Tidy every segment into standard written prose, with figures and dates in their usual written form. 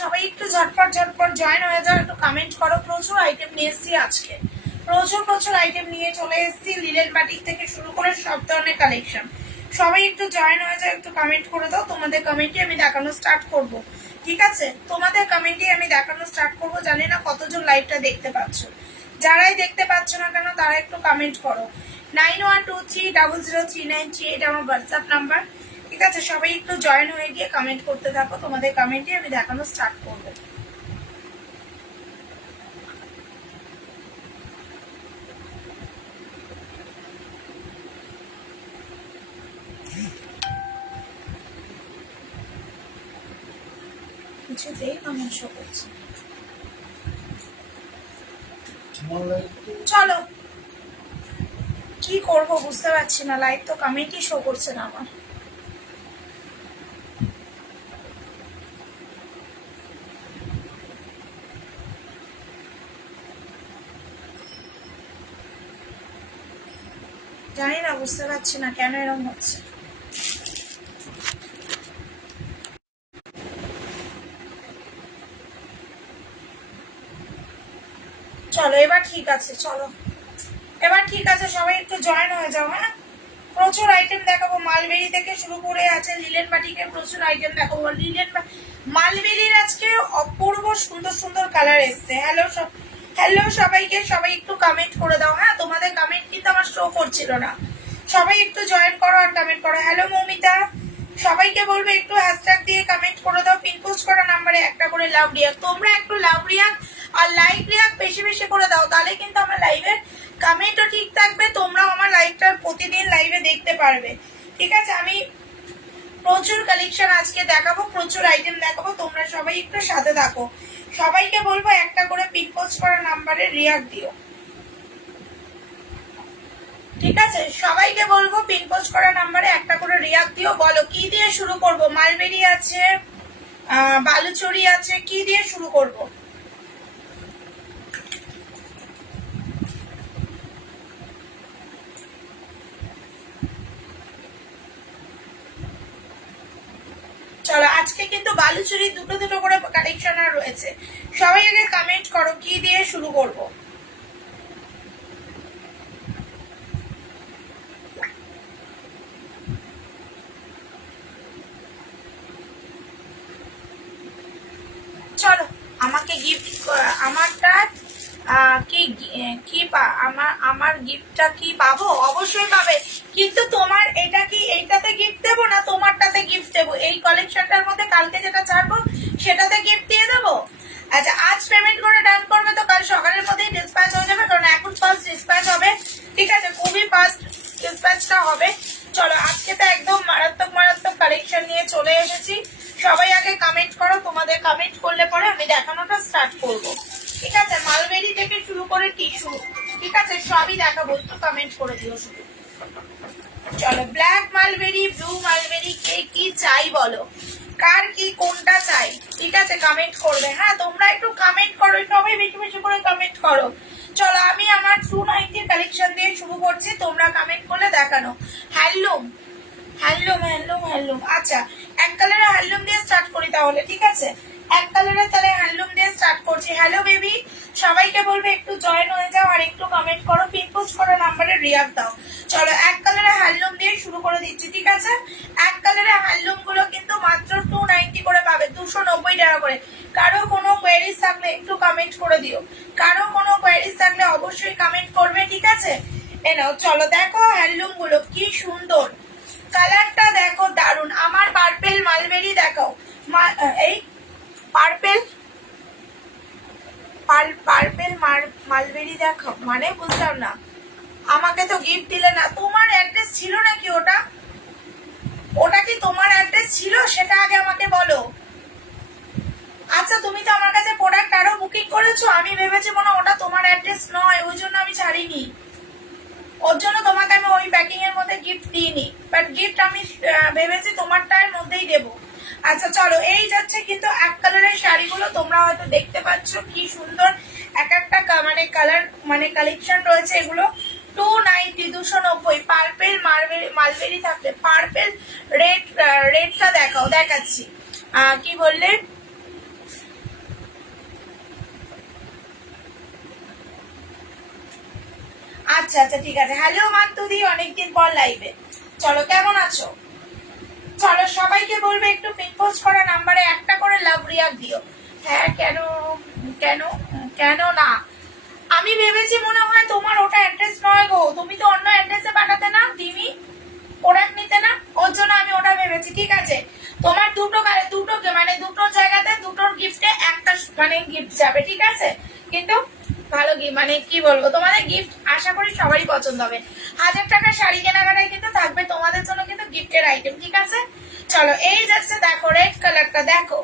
সবাই একটু ঝটপট ঝটপট জয়েন হয়ে যাও, একটু কমেন্ট করো। প্রচুর আইটেম নিয়ে এসেছি আজকে, প্রচুর আইটেম নিয়ে চলে এসেছি। লিলেন বাটিক থেকে শুরু করে সব ধরনের কালেকশন। সবাই একটু জয়েন হয়ে যাও, একটু কমেন্ট করে দাও। তোমাদের কমেন্টে আমি দেখানো স্টার্ট করব, ঠিক আছে? তোমাদের কমেন্টে আমি দেখানো স্টার্ট করব। জানি না কতজন লাইভটা দেখতে পাচ্ছ। যারাই দেখতে পাচ্ছ না কেন তারা একটু কমেন্ট করো। 9123003938 এটা আমার হোয়াটসঅ্যাপ নাম্বার, ঠিক আছে? সবাই একটু জয়েন হয়ে গিয়ে কমেন্ট করতে থাকো। তোমাদের কমেন্টে আমি দেখানো স্টার্ট করবো। কিছুতেই কমেন্ট শো করছে। চলো কি করব বুঝতে পারছি না, লাইভ তো কমেন্টই শো করছে না আমার। জানি না, বুঝতে পারছি না কেন এরকম হচ্ছে। চলো এবার ঠিক আছে, চলো এবার ঠিক আছে, সবাই একটু জয়েন হয়ে যাও। হ্যাঁ, প্রচুর আইটেম দেখাবো। মালবেরি থেকে শুরু করে আছে লিলেন বাটিকের প্রচুর আইটেম দেখাবো। মালবেরির আজকে অপূর্ব সুন্দর সুন্দর কালার এসছে। হ্যালো সবাইকে, সবাই একটু কমেন্ট করে দাও। হ্যাঁ, তোমাদের কমেন্ট কিন্তু আমার শো করছিল না। সবাই একটু জয়েন করো আর কমেন্ট করো। হ্যালো মৌমিতা, সবাইকে বলবো একটু হ্যাশট্যাগ দিয়ে কমেন্ট করে দাও। পিন পোস্ট করা নাম্বারে একটা করে লাভ রিয়াক্ট। তোমরা একটু লাভ রিয়াক্ট আর লাইক রিয়াক্ট বেশি বেশি করে দাও, তাহলে কিন্তু আমার লাইভের কমেন্টও ঠিক থাকবে। তোমরাও আমার লাইভটা প্রতিদিন লাইভে দেখতে পারবে, ঠিক আছে? আমি প্রচুর কালেকশন আজকে দেখাবো, প্রচুর আইটেম দেখাবো। তোমরা সবাই একটু সাথে থাকো। সবাইকে বলবো একটা করে পিন পোস্ট করা নাম্বারে রিয়াক্ট দিও, ঠিক আছে? সবাইকে বলবো পিন পোস্ট করা নাম্বারে একটা করে রিয়াক্ট দিও। বলো কি দিয়ে শুরু করব? মালবেরি আছে, বালুচরি আছে, কি দিয়ে শুরু করব? চলো আজকে কিন্তু বালুচুরি দুটো দুটো করে কালেকশন আর রয়েছে। সবাই আগে কমেন্ট করো কি দিয়ে শুরু করব। চলো আমাকে গিফট আমারটা কি কি আমার গিফটটা কি পাবো? অবশ্যই পাবে, কিন্তু তোমার এটা কি এইটাতে গিফট দেবো না তোমারটাতে গিফট দেবো? এই কালেকশনটার মধ্যে কালকে যেটা ছাড়বো সেটাতে গিফট দিয়ে দেবো। আচ্ছা, আজ পেমেন্ট করে ডান করবে তো কাল সকালের মধ্যেই ডিসপ্যাচ হয়ে যাবে, কারণ এখন ফার্স্ট ডিসপ্যাচ হবে, ঠিক আছে? খুবই ফার্স্ট ডিসপ্যাচটা হবে। চলো আজকে তো একদম মারাত্মক মারাত্মক কালেকশন নিয়ে চলে এসেছি। সবাই আগে কমেন্ট করো, তোমাদের কমেন্ট করলে পরে আমি দেখানোটা স্টার্ট করব, ঠিক আছে? মালবেরি থেকে শুরু করে টিস্যু, ঠিক আছে? সবই দেখাবো, একটু কমেন্ট করে দিও শুধু। চলো ব্ল্যাক মালবেরি, ব্লু মালবেরি, কে কি চাই বলো, কার কি কোনটা চাই, ঠিক আছে? কমেন্ট করবে। হ্যাঁ, তোমরা একটু কমেন্ট করো, সবাই বেশি বেশি করে কমেন্ট করো। চলো আমি আমার 290 কালেকশন দিয়ে শুরু করছি, তোমরা কমেন্ট করলে দেখানো। হ্যান্ডলুম হ্যান্ডলুম হ্যান্ডলুম হ্যান্ডলুম, আচ্ছা এক কালারের হ্যান্ডলুম দিয়ে স্টার্ট করি তাহলে, ঠিক আছে? এক কালারের তাহলে হ্যান্ডলুম দিয়ে স্টার্ট করছি। হ্যালো বেবি, সবাইকে বলবে একটু জয়েন হয়ে যাও আর একটু কমেন্ট করো, পিন পোস্ট করো নাম্বারে রিয়াক্ট দাও। চলো এক কালারের হ্যান্ডলুম দিয়ে শুরু করে দিচ্ছি, ঠিক আছে? এক কালারের হ্যান্ডলুম গুলো কিন্তু মাত্র 290 করে পাবে, 290 টাকা করে। কারো কোনো কোয়েরিজ থাকলে একটু কমেন্ট করে দিও। কারো কোনো কোয়েরিজ থাকলে অবশ্যই কমেন্ট করবে, ঠিক আছে? এ নাও, চলো দেখো হ্যান্ডলুম গুলো কি সুন্দর, কালারটা দেখো দারুন। আমার পার্পেল মালবেরি দেখাও, এই পার্পেল মালবেরি দেখাও, মানে বুঝলাম না। আমাকে তো গিফট দিলে না, তোমার অ্যাড্রেস ছিল নাকি ওটা? ওটা কি তোমার অ্যাড্রেস ছিল সেটা আগে আমাকে বলো। আচ্ছা, তুমি তো আমার কাছে প্রোডাক্ট আরো বুকিং করেছো, আমি ভেবেছি মনে ওটা তোমার অ্যাড্রেস নয়, ওই জন্য আমি ছাড়িনি। ওর জন্য তোমাকে আমি ওই প্যাকিং এর মধ্যে গিফট দিইনি, বাট গিফট আমি ভেবেছি তোমারটার মধ্যেই দেবো। আচ্ছা চলো, এই যাচ্ছে কিন্তু এক কালারের শাড়িগুলো, তোমরা হয়তো দেখতে পাচ্ছ কি সুন্দর এক একটা মানে কালার মানে কালেকশন রয়েছে। এগুলো 290, 290। পার্পেল মালবেরি থাকলে পার্পেল রেডটা দেখাও, দেখাচ্ছি। কি বললে? আচ্ছা আচ্ছা ঠিক আছে। হ্যালো মান্তুদি, অনেকদিন পর লাইভে। চলো, কেমন আছো? চলো সবাইকে বলবে একটু পিন পোস্ট করা নাম্বারে একটা করে লাভ রিয়াক্ট দিও। হ্যাঁ, কেন কেন কেন না? আমি ভেবেছি মনে হয় তোমার ওটা অ্যাড্রেস নয় গো, তুমি তো অন্য অ্যাড্রেসে পাঠাতে না দিমি, প্রোডাক্ট নিতে না, ওর জন্য আমি ওটা ভেবেছি। ঠিক আছে, তোমার দুটো মানে দুটো জায়গাতে দুটোর গিফটে একটা মানে গিফট যাবে, ঠিক আছে? কিন্তু ভালো মানে কি বলবো, তোমাদের গিফট আশা করি সবারই পছন্দ হবে। 1000 টাকার শাড়ি কেনাকাটায় কিন্তু থাকবে তোমাদের জন্য কিন্তু গিফটের আইটেম, ঠিক আছে? চলো, এই যাচ্ছে দেখো রেড কালারটা, দেখো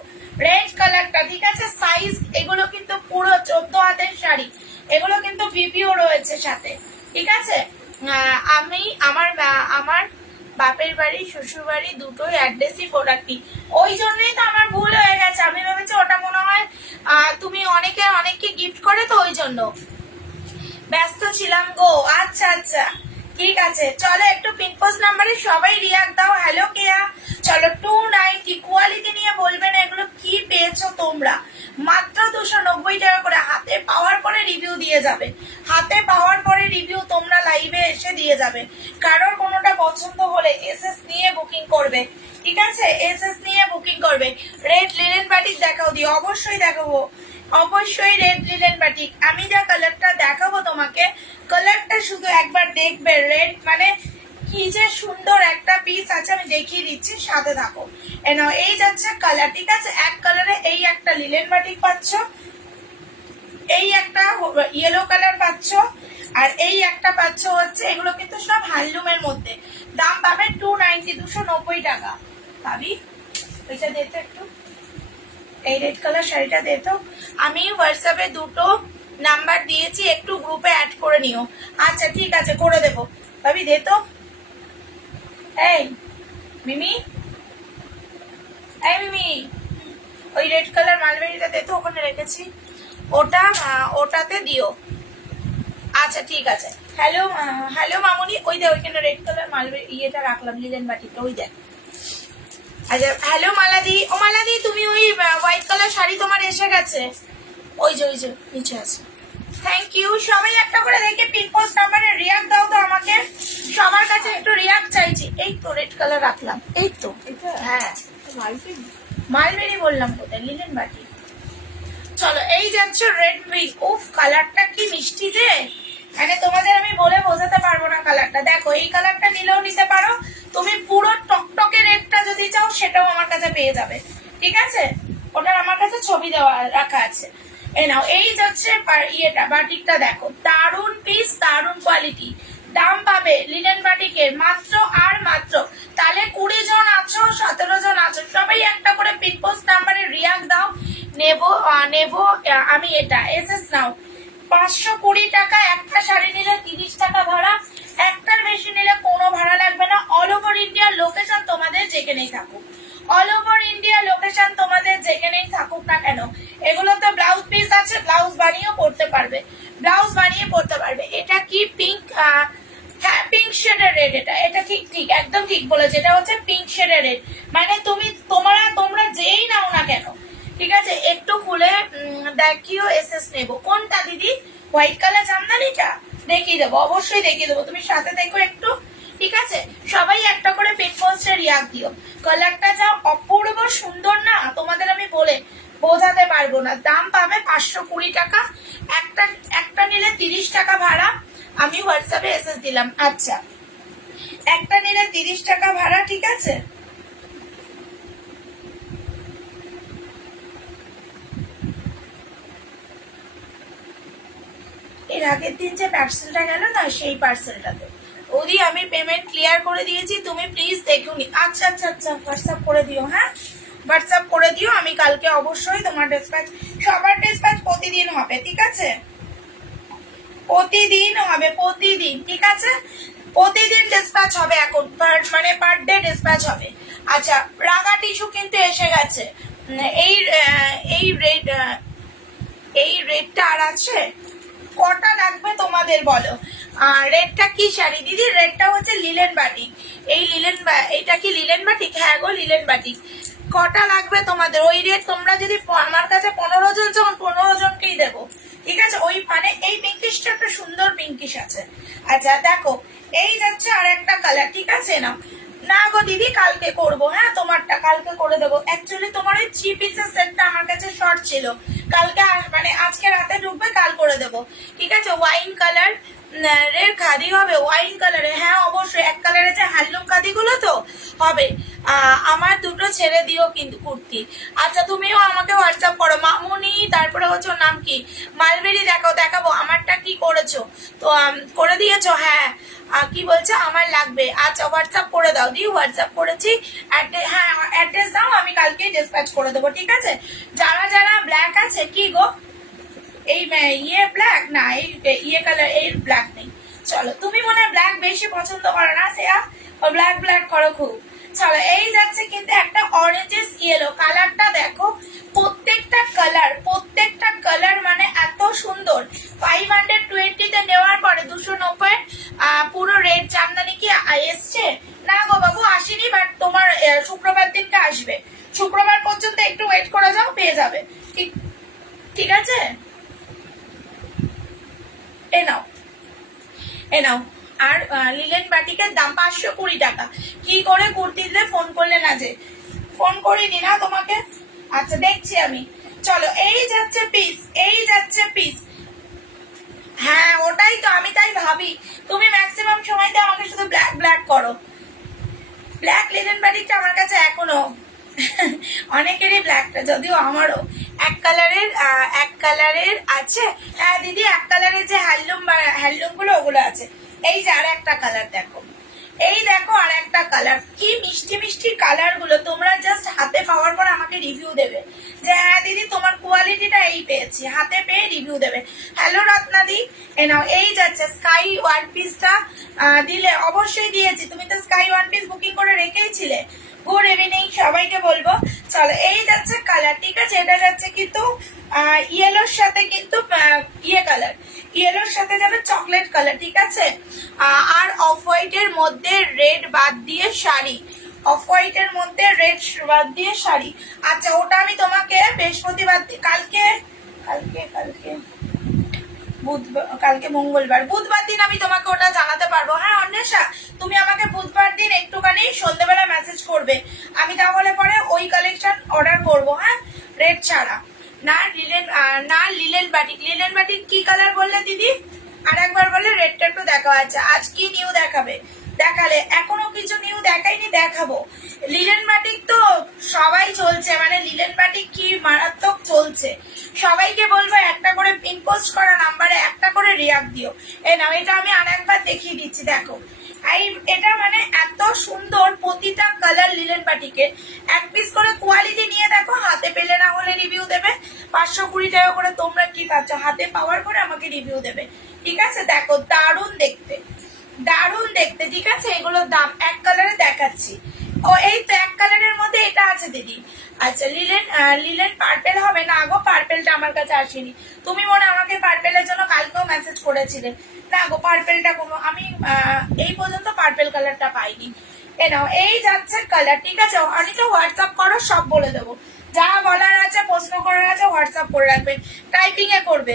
রেড কালারটা, ঠিক আছে? সাইজ এগুলো কিন্তু পুরো 14 হাতের শাড়ি, এগুলো কিন্তু বিপিও রয়েছে সাথে, ঠিক আছে? আমি আমার বাপের বাড়ি শ্বশুর বাড়ি দুটোই অ্যাড্রেসই প্রোডাক্টই, ওই জন্যই তো আমার ভুল হয়ে গেছে। আমি ভেবেছি ওটা মনে হয় তুমি অনেককে গিফট করে, তো ওই জন্য ব্যস্ত ছিলাম গো। আচ্ছা আচ্ছা ঠিক আছে, চলো একটু পিনপোস্ট নাম্বারে সবাই রিয়াক্ট দাও। হ্যালো কেয়া, চলো 290 কোয়ালিটি নিয়ে বলবে না এগুলো কি পেয়েছো তোমরা, মাত্র 290 টাকা করে। হাতে পাওয়ার পরে রিভিউ দিয়ে যাবে, হাতে পাওয়ার পরে রিভিউ তোমরা লাইভে এসে দিয়ে যাবে। কারোর কোনোটা পছন্দ হলে এসএস নিয়ে বুকিং করবে, ঠিক আছে? এসএস নিয়ে বুকিং করবে। রেড লিনেন বাটিক দেখাও দিও, অবশ্যই দেখাবো, অবশ্যই রেড লিনেন বাটিক। আমি যা কালারটা দেখাবো তোমাকে, কালারটা শুধু একবার দেখবে। রেড মানে কি যে সুন্দর একটা পিস আছে, আমি দেখিয়ে দিচ্ছি, সাথে থাকো। এই যাচ্ছে কালার, ঠিক আছে? এক কালারে এই একটা লিনেন বাটিক পাচ্ছ, এই একটা ইয়েলো কালার পাচ্ছ, আর এই একটা পাচ্ছ হচ্ছে, এগুলো কিন্তু সব হ্যান্ডলুমের মধ্যে। দাম পাবে 290, 290 টাকা পাবি। ওইটা দেখতে একটু, এই রেড কালার শাড়িটা দেখো। আমি হোয়াটসঅ্যাপে দুটো নাম্বার দিয়েছি, একটু গ্রুপে অ্যাড করে নিও। আচ্ছা ঠিক আছে, করে দেবো ভাবি। দে তো, এই মিমি, এই মিমি, ওই রেড কালার মালবেরিটা দে তো, ওখানে রেখেছি, ওটাতে দিও। আচ্ছা ঠিক আছে। হ্যালো হ্যালো মামুনি, ওই দে ওইখানে রেড কালার মালবেরি ইয়েটা রাখলাম, লিলেন বাটিটা, ওই দেখ। আচ্ছা হ্যালো মালাদি, ও মালাদি তুমি ওই হোয়াইট কালার শাড়ি তোমার এসে গেছে, ওই যে নিচে আছে। Thank you. সবাই একটা করে দেখে পিনপোস্ট নাম্বারে রিয়াক্ট দাও তো আমাকে, সবার কাছে একটু রিয়াক্ট চাইছি। এই তো রেড কালার রাখলাম, এই তো। হ্যাঁ মালবেরি বললাম, কোথায় লিলেন বাটি। চলো, এই যাচ্ছে রেড উইক। উফ, কালারটা কি মিষ্টি যে, মানে তোমাদের আমি বলে বোঝাতে পারবো না কালারটা। দেখো, এই কালারটা নিলেও নিতে পারো, তুমি পুরো টকটকে রেডটা যদি চাও সেটাও আমার কাছে পেয়ে যাবে, ঠিক আছে? ওটার আমার কাছে ছবি দেওয়া রাখা আছে। এই নাও, এই যাচ্ছে ইয়েটা বাটিকটা, দেখো দারুন পিস, দারুন কোয়ালিটি। দাম পাবে লিনেন বাটিকের মাত্র আর মাত্র, তাহলে 20 জন আছো, 17 জন আছো, সবাই একটা করে পিনপোস্ট নাম্বারে রিয়াক্ট দাও। নেবো আমি এটা এসএস নাও। 520 টাকা একটা শাড়ি নিলে 30 টাকা ভাড়া, একটার বেশি নিলে কোনো ভাড়া লাগবে না। অল ওভার ইন্ডিয়া লোকেশন তোমাদের যেখানেই থাকুক, অল ওভার ইন্ডিয়া লোকেশন তোমাদের যেখানেই থাকুক না কেন, এগুলোতে ব্লাউজ পিস আছে, ব্লাউজ বানিয়েও পড়তে পারবে, ব্লাউজ বানিয়ে পড়তে পারবে। এটা কি পিঙ্ক? হ্যাঁ, পিঙ্ক শেডের রেড। এটা ঠিক একদম ঠিক বলেছে, এটা হচ্ছে পিঙ্ক শেডের রেড। মানে তোমরা যেই নাও না কেন, ঠিক আছে? একটু খুলে দেখিও, এসএস নেবো। কোনটা দিদি? হোয়াইট কালার জামদানিটা দেখিয়ে দেবো, অবশ্যই দেখিয়ে দেবো, তুমি সাথে দেখো একটু, ঠিক আছে? সবাই একটা করে পিনপোস্টে রিয়াক্ট দিও। কালারটা যা অপূর্ব সুন্দর না, তোমাদের আমি বলে বোঝাতে পারবো না। দাম পাবে 520 টাকা, একটা নিলে 30 টাকা ভাড়া। আমি হোয়াটসঅ্যাপে এসএস দিলাম। আচ্ছা, একটা নিলে 30 টাকা ভাড়া, ঠিক আছে? এর আগের দিন যে পার্সেলটা গেল না, সেই পার্সেলটাতে ওদি আমি পেমেন্ট ক্লিয়ার করে দিয়েছি, তুমি প্লিজ দেখুনি। আচ্ছা আচ্ছা আচ্ছা, হোয়াটসঅ্যাপ করে দিও। হ্যাঁ, হোয়াটসঅ্যাপ করে দিও, আমি কালকে অবশ্যই তোমার ডিসপ্যাচ, সবার ডিসপ্যাচ প্রতিদিন হবে, ঠিক আছে? প্রতিদিন হবে, প্রতিদিন, ঠিক আছে? প্রতিদিন ডিসপ্যাচ হবে এখন, মানে পার ডে ডিসপ্যাচ হবে। আচ্ছা, রাগা টিস্যু কিন্তু এসে গেছে। এই রেডটা আর আছে, কটা লাগবে তোমাদের বলো? রেডটা কি শাড়ি দিদি? রেডটা হচ্ছে লিলেন বাটিক। এইটা কি লিলেন বাটিক? হ্যাঁ গো, লিলেন বাটিক। কটা লাগবে তোমাদের? ওই রেড তোমরা যদি আমার কাছে 15 জন, যখন 15 জনকেই দেবো, ঠিক আছে? ওই মানে এই পিঙ্কিশটা একটা সুন্দর পিঙ্কিশ আছে। আচ্ছা দেখো, এই যাচ্ছে আর একটা কালার, ঠিক আছে না? না গো দিদি, কালকে করবো, হ্যাঁ তোমারটা কালকে করে দেবো। অ্যাকচুয়ালি তোমার ওই 3 পিসের সেটটা আমার কাছে শর্ট ছিল, কালকে মানে আজকে রাতে ঢুকবে, কাল করে দেবো, ঠিক আছে? ওয়াইন কালার রেড খাদি হবে, ওয়াইন কালারে, হ্যাঁ অবশ্যই। এক কালারে যে হ্যান্ডলুম খাদিগুলো তো হবে। আমার দুটো ছেড়ে দিও কিন্তু কুর্তি। আচ্ছা তুমিও আমাকে হোয়াটসঅ্যাপ করো, মামুনি, তারপরে হচ্ছে ওর নাম কি, মালবেরি, দেখাবো আমারটা কি করেছো তো, করে দিয়েছো? হ্যাঁ কি বলছো আমার লাগবে? আচ্ছা হোয়াটসঅ্যাপ করে দাও, দি হোয়াটসঅ্যাপ করেছি। হ্যাঁ অ্যাড্রেস দাও, আমি কালকেই ডিসপ্যাচ করে দেবো, ঠিক আছে? যারা যারা ব্ল্যাক আছে, কি গো এই ইয়ে ব্ল্যাক না, এই ইয়ে কালার, এই ব্ল্যাক নেই। চলো, তুমি মনে হয় ব্ল্যাক বেশি পছন্দ করো না শ্রেয়া, ও ব্ল্যাক ব্ল্যাক করো খুব। চলো, এই যাচ্ছে কিন্তু একটা অরেঞ্জেস ইয়েলো কালারটা, দেখো প্রত্যেকটা কালার মানে এত সুন্দর। 520 তে নেওয়ার পরে 290 পুরো রেড জামদানি কি এসছে? না গো বাবু আসেনি, বাট তোমার শুক্রবার দিনকে আসবে, শুক্রবার পর্যন্ত একটু ওয়েট করে যাও, পেয়ে যাবে, ঠিক ঠিক আছে? এ নাও, এ নাও। আর লিলেন বাটিকের দাম 520 টাকা। কি করে কুর্তি দিলে ফোন করলে না যে? ফোন করিনি না তোমাকে? আচ্ছা দেখছি আমি। চলো, এই যাচ্ছে পিস, এই যাচ্ছে পিস। হ্যাঁ ওটাই তো, আমি তাই ভাবি তুমি ম্যাক্সিমাম সময়তে আমাকে শুধু ব্ল্যাক ব্ল্যাক করো। ব্ল্যাক লিনেন বাটিকটা আমার কাছে এখনো অনেকেরই ব্ল্যাকটা, যদিও আমারও এক কালারের আছে। হ্যাঁ দিদি, এক কালারের যে হ্যান্ডলুম গুলো ওগুলো আছে। এই যে আর একটা কালার দেখো, এই দেখো আর একটা কালার, কি মিষ্টি মিষ্টি কালার গুলো। তোমরা জাস্ট হাতে পাওয়ার পর আমাকে রিভিউ দেবে যে হ্যাঁ দিদি তোমার কোয়ালিটিটা এই পেয়েছি, হাতে পেয়ে রিভিউ দেবে। হ্যালো রত্নাদি, এ নাও। এই যাচ্ছে স্কাই ওয়ান পিসটা দিলে, অবশ্যই দিয়েছি, তুমি তো স্কাই ওয়ান পিস বুকিং করে রেখেইছিলে। গুড ইভিনিং সবাইকে বলবো। চলো, এই যাচ্ছে কালার, ঠিক আছে? এটা যাচ্ছে কিন্তু ইয়েলোর সাথে কিন্তু ইয়ে কালার, ইয়েলোর সাথে যাবে চকলেট কালার, ঠিক আছে? আর অফ হোয়াইটের মধ্যে রেড বাদ দিয়ে শাড়ি, অফ হোয়াইটের মধ্যে রেড বাদ দিয়ে শাড়ি। আচ্ছা ওটা আমি তোমাকে বৃহস্পতিবার, কালকে কালকে কালকে কালকে মঙ্গলবার, বুধবার দিন আমি তোমাকে ওটা জানাতে পারবো। হ্যাঁ অন্বেষা, তুমি আমাকে বুধবার দিন একটুখানি সন্ধ্যেবেলা মেসেজ করবে, আমি তাহলে পরে ওই কালেকশন অর্ডার করবো। হ্যাঁ রেড ছাড়া না, লিলেন বাটিক। লিলেন বাটিক কি কালার বললে দিদি? আর একবার বললে রেডটা একটু দেখা আছে। আজ কি নিউ দেখাবে? দেখালে এখনো কিছু নিউ দেখাইনি, দেখাবো। লিলেন বাটিক তো সবাই চলছে, মানে লিলেন বাটিক কি মারাত্মক চলছে। সবাইকে বলবো একটা করে পিন পোস্ট করা নাম্বারে একটা করে রিয়াক্ট দিও। এই নাও, এটা আমি আর একবার দেখিয়ে দিচ্ছি, দেখো এটা মানে এত সুন্দর, প্রতিটা কালার লিলেন বাটিকের। এক পিস করে কোয়ালিটি নিয়ে দেখো, হাতে পেলে না হলে রিভিউ দেবে। 520 টাকা করে তোমরা কি পাচ্ছ, হাতে পাওয়ার পরে আমাকে রিভিউ দেবে, ঠিক আছে? দেখো দারুণ দেখতে, দারুণ দেখতে, ঠিক আছে? এগুলোর দাম এক কালারে দেখাচ্ছি। ও এই তো এক কালারের মধ্যে এটা আছে দিদি। আচ্ছা লিলেন পার্পেল হবে না গো, পার্পেলটা আমার কাছে আসেনি। তুমি মনে আমাকে পার্পেলের জন্য কালকেও মেসেজ করেছিলে, না গো পার্পেলটা কোনো, আমি এই পর্যন্ত পার্পেল কালারটা পাইনি। এ নাও, এই যাচ্ছে কালার, ঠিক আছে? অনেকে হোয়াটসঅ্যাপ করো, সব বলে দেবো, যা বলার আছে প্রশ্ন করার আছে হোয়াটসঅ্যাপ করে রাখবে, টাইপিং এ করবে,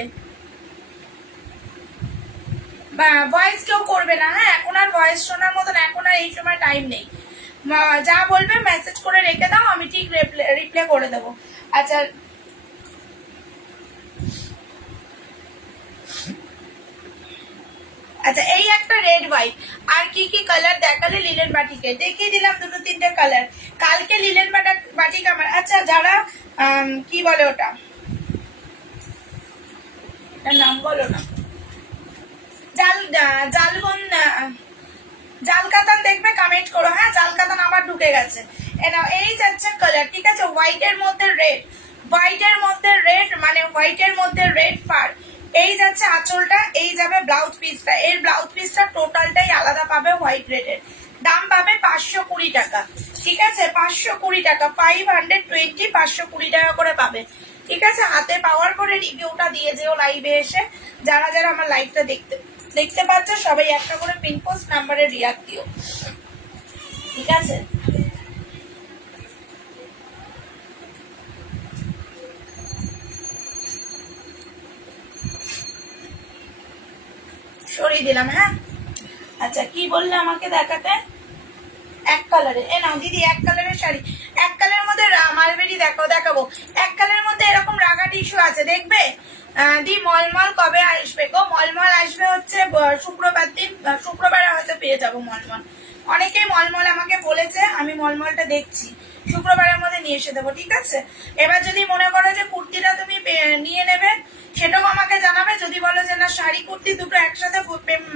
ভয়েস কেউ করবে না। হ্যাঁ এখন আর ভয়েস শোনার মতন এখন আর এই সময় টাইম নেই, যা বলবে মেসেজ করে রেখে দাও, আমি ঠিক রিপ্লাই করে দেবো। আচ্ছা আচ্ছা, এই একটা রেড হোয়াইট, আর কি কি কালার দেখালে লিলেন বাটিকে? দেখিয়ে দিলাম দুটো তিনটে কালার। কালকে লিলেন বাটিক আমার, আচ্ছা যারা কি বলে ওটা, নাম বলো না, জাল কাতান দেখবে, কমেন্ট করো। হ্যাঁ জাল কাতান আবার ঢুকে গেছে। এই যাচ্ছে কালার, ঠিক আছে? হোয়াইটের মধ্যে রেড, হোয়াইটের মধ্যে রেড, মানে হোয়াইটের মধ্যে রেড পার। এই যাচ্ছে আঁচলটা, এই যাবে ব্লাউজ পিসটা, এর ব্লাউজ পিসটা টোটালটাই আলাদা পাবে, হোয়াইট রেডের দাম পাবে 520 টাকা, ঠিক আছে? 520 টাকা, 520, 520 টাকা করে পাবে, ঠিক আছে? হাতে পাওয়ার পরে রিভিউটা দিয়ে যেও লাইভে এসে। যারা যারা আমার লাইভটা দেখতে পাচ্ছ সবাই একটা করে পিন পোস্ট নাম্বারে রিয়াক্ট দিও, ঠিক আছে? সরিয়ে দিলাম, হ্যাঁ আচ্ছা কি বললে আমাকে দেখাতে? এক কালারে, এ নাও দিদি এক কালারের শাড়ি। এক কালারের মধ্যে মালবেরি দেখাবো। এক কালারের মধ্যে এরকম রাগা টিস্যু আছে, দেখবে? দি মলমল কবে আসবে গো? মলমল আসবে হচ্ছে শুক্রবার দিন, শুক্রবারে হয়তো পেয়ে যাবো মলমল। অনেকেই মলমল আমাকে বলেছে, আমি মলমলটা দেখছি, শুক্রবারের মধ্যে নিয়ে এসে দেবো, ঠিক আছে? এবার যদি মনে করো যে কুর্তিটা তুমি নিয়ে নেবে, সেটাও আমাকে জানাবে। যদি বলো যে না শাড়ি কুর্তি দুটো একসাথে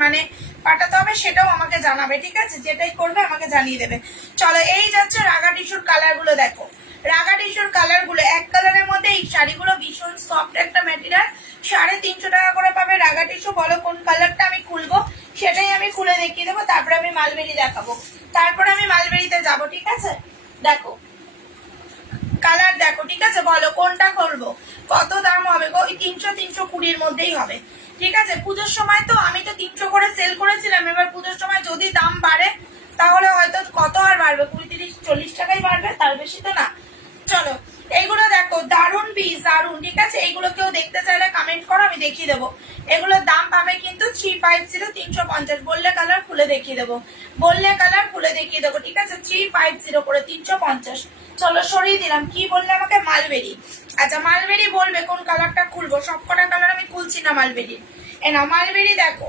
মানে পাঠাতে হবে, সেটাও আমাকে জানাবে, ঠিক আছে? যেটাই করবে আমাকে জানিয়ে দেবে। চলো এই যাচ্ছে রাগা টিস্যুর কালার গুলো দেখো। রাগা টিস্যুর কালার গুলো এক কালারের মধ্যে, এই শাড়িগুলো ভীষণ সফট একটা ম্যাটেরিয়াল। 350 টাকা করে পাবে রাগা টিস্যু। বলো কোন কালারটা আমি খুলবো, সেটাই আমি খুলে দেখিয়ে দেবো। তারপরে আমি মালবেরি দেখাবো, তারপরে আমি মালবেরিতে যাবো, ঠিক আছে? দেখো কালার দেখো, ঠিক আছে? বলো কোনটা করবো, কত দাম হবে গো? ওই 300-320 মধ্যেই হবে, ঠিক আছে? পুজোর সময় তো আমি তো 300 করে সেল করেছিলাম। এবার পুজোর সময় যদি দাম বাড়ে তাহলে হয়তো কত আর বাড়বে, 20-30-40 টাকাই বাড়বে, তার বেশি তো না। চলো এইগুলো দেখো, দারুন পিস, দারুন, ঠিক আছে? এইগুলো কেউ দেখতে চাইলে কমেন্ট করো, আমি দেখিয়ে দেবো। এগুলোর দাম পাবে কিন্তু 350, 350। বললে কালার খুলে দেখিয়ে দেবো, বললে কালার খুলে দেখিয়ে দেবো, ঠিক আছে? 350 করে 350। চলো সরিয়ে দিলাম। কি বললে আমাকে? মালবেরি। আচ্ছা মালবেরি বলবে কোন কালারটা খুলবো, সবকটা কালার আমি খুলছি না মালবেরি। এ না মালবেরি দেখো,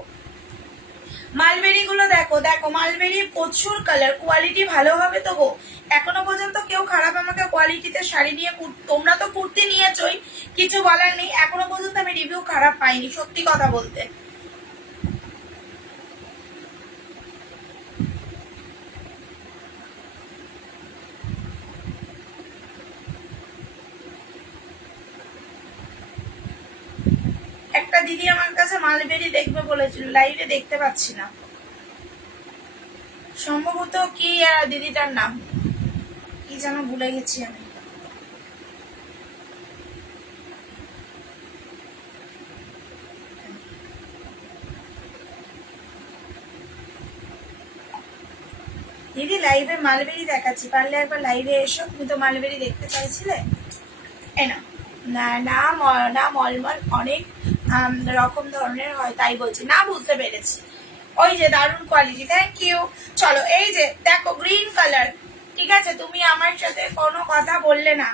মালবেরি গুলো দেখো, দেখো মালবেরি প্রচুর কালার, কোয়ালিটি ভালো হবে তো গো। এখনো পর্যন্ত কেউ খারাপ আমাকে কোয়ালিটিতে শাড়ি নিয়ে, তোমরা তো কুর্তি নিয়েছই, কিছু বলার নেই। এখনো পর্যন্ত আমি রিভিউ খারাপ পাইনি, সত্যি কথা বলতে। একটা দিদি আমার কাছে মালবেরি দেখবে বলেছিল, লাইভে দেখতে পাচ্ছি না, সম্ভবত কি দিদিটার নাম কি যেন ভুলে গেছি আমি। দিদি লাইভে মালবেরি দেখাচ্ছি, পারলে একবার লাইভে এসো। তুমি তো মালবেরি দেখতে চাইছিলে। এ না না না না মলমল অনেক রকম ধরনের হয়, তাই বলছি না, বুঝতে পেরেছি। ওই যে দারুণ কোয়ালিটি, থ্যাংক ইউ। চলো এই যে দেখো গ্রিন কালার, ঠিক আছে? তুমি আমার সাথে কোনো কথা বললে না,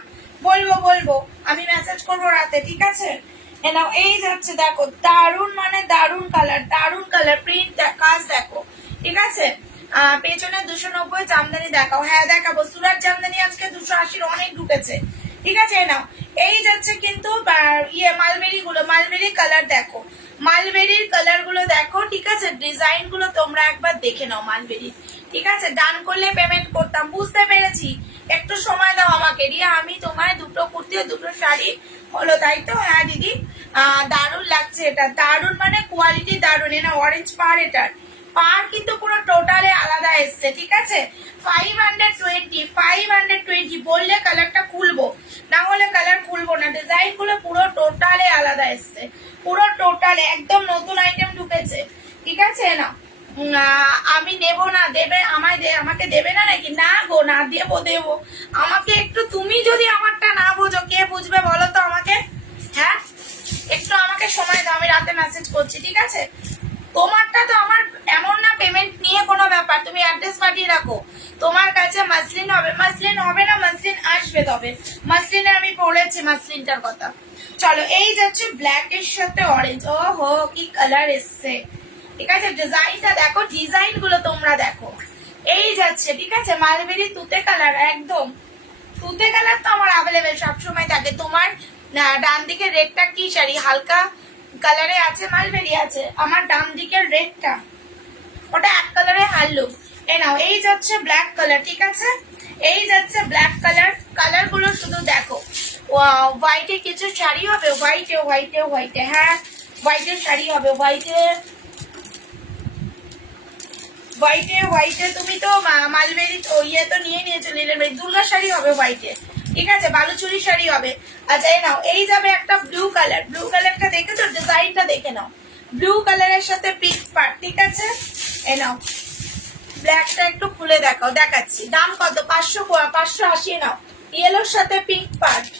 বলবো বলবো, আমি মেসেজ করবো রাতে, ঠিক আছে? এ নাও এই যাচ্ছে, দেখো দারুণ মানে দারুণ কালার, দারুণ কালার, প্রিন্ট কাজ দেখো, ঠিক আছে? পেছনে 290 জামদানি দেখাও। হ্যাঁ দেখাবো, সুরাট জামদানি আজকে 280 অনেক ঢুকেছে, ঠিক আছে? নাও এই যাচ্ছে কিন্তু মালবেরি গুলো, মালবেরি কালার দেখো, মালবেরির কালার গুলো দেখো, ঠিক আছে? ডিজাইন গুলো তোমরা একবার দেখে নাও মালবেরির, ঠিক আছে? ডান করলে পেমেন্ট করতাম, বুঝতে পেরেছি। একটু সময় দাও আমাকে, রিয়া। আমি তোমায় দুটো কুর্তি ও দুটো শাড়ি হলো, তাই তো? হ্যাঁ দিদি দারুণ লাগছে, এটা দারুণ মানে কোয়ালিটি দারুণ। এটা অরেঞ্জ পার, এটার পার কিন্তু পুরো টোটালে আলাদা এসছে, ঠিক আছে? 520 বললে কালারটা খুলবো, না হলে কালার খুলবো না। ডিজাইন গুলো পুরো টোটালে আলাদা এসছে, পুরো টোটালে একদম নতুন আইটেম ঢুকেছে, ঠিক আছে? না আমি নেবো না, দেবে আমাকে দেবে না নাকি? না গো না, দেবো দেবো। আমাকে একটু, তুমি যদি আমারটা না বোঝো কে বুঝবে বলো তো আমাকে? হ্যাঁ একটু আমাকে সময় দাও, আমি রাতে মেসেজ করছি, ঠিক আছে? তোমারটা তো আমার এমন না পেমেন্ট নিয়ে কোনো ব্যাপার, তুমি অ্যাড্রেস পাঠিয়ে রাখো। তোমার কাছে মাসলিন হবে, মাসলিন হবে না, মাসলিন আসবে, তবে মাসলিনে আমি পড়েছি মাসলিনটার কথা। চলো এই যাচ্ছে ব্ল্যাক এর সাথে অরেঞ্জ, ও হো কি কালার এসছে, ঠিক আছে? ডিজাইনটা দেখো, ডিজাইন গুলো তোমরা দেখো, এই যাচ্ছে, ঠিক আছে? মালবেরি তুতে কালার, একদম তুতে কালার তো আমার অ্যাভেলেবেল সবসময় থাকে। তোমার ডান দিকের রেডটা কি শাড়ি, হালকা কালারে আছে, মালবেরি আছে। আমার ডান দিকের রেডটা ওটা এক কালারে হারলুম। এ নাও এই যাচ্ছে ব্ল্যাক কালার, ঠিক আছে? এই যাচ্ছে ব্ল্যাক কালার, কালার গুলো শুধু দেখো। হোয়াইটে কিছু শাড়ি হবে, হোয়াইটে হোয়াইটে হোয়াইটে, হ্যাঁ হোয়াইটের শাড়ি হবে, হোয়াইটে হোয়াইটে হোয়াইটে। তুমি তো মালবেরি ইয়ে তো নিয়ে নিয়েছো, লিলের বাড়ি দুর্গা শাড়ি হবে হোয়াইটে, ঠিক আছে? বালুচুরি শাড়ি হবে। আচ্ছা এই নাও এই যাবে একটা ব্লু কালার, ব্লু কালারটা দেখেছো? ডিজাইনটা দেখে নাও, ব্লু কালারের সাথে পিঙ্ক পার্ট, ঠিক আছে? এ নাও ব্ল্যাকটা একটু খুলে দেখাও, দেখাচ্ছি। দাম কত? 580 নাও, ইয়েলোর সাথে পিঙ্ক পার্ট,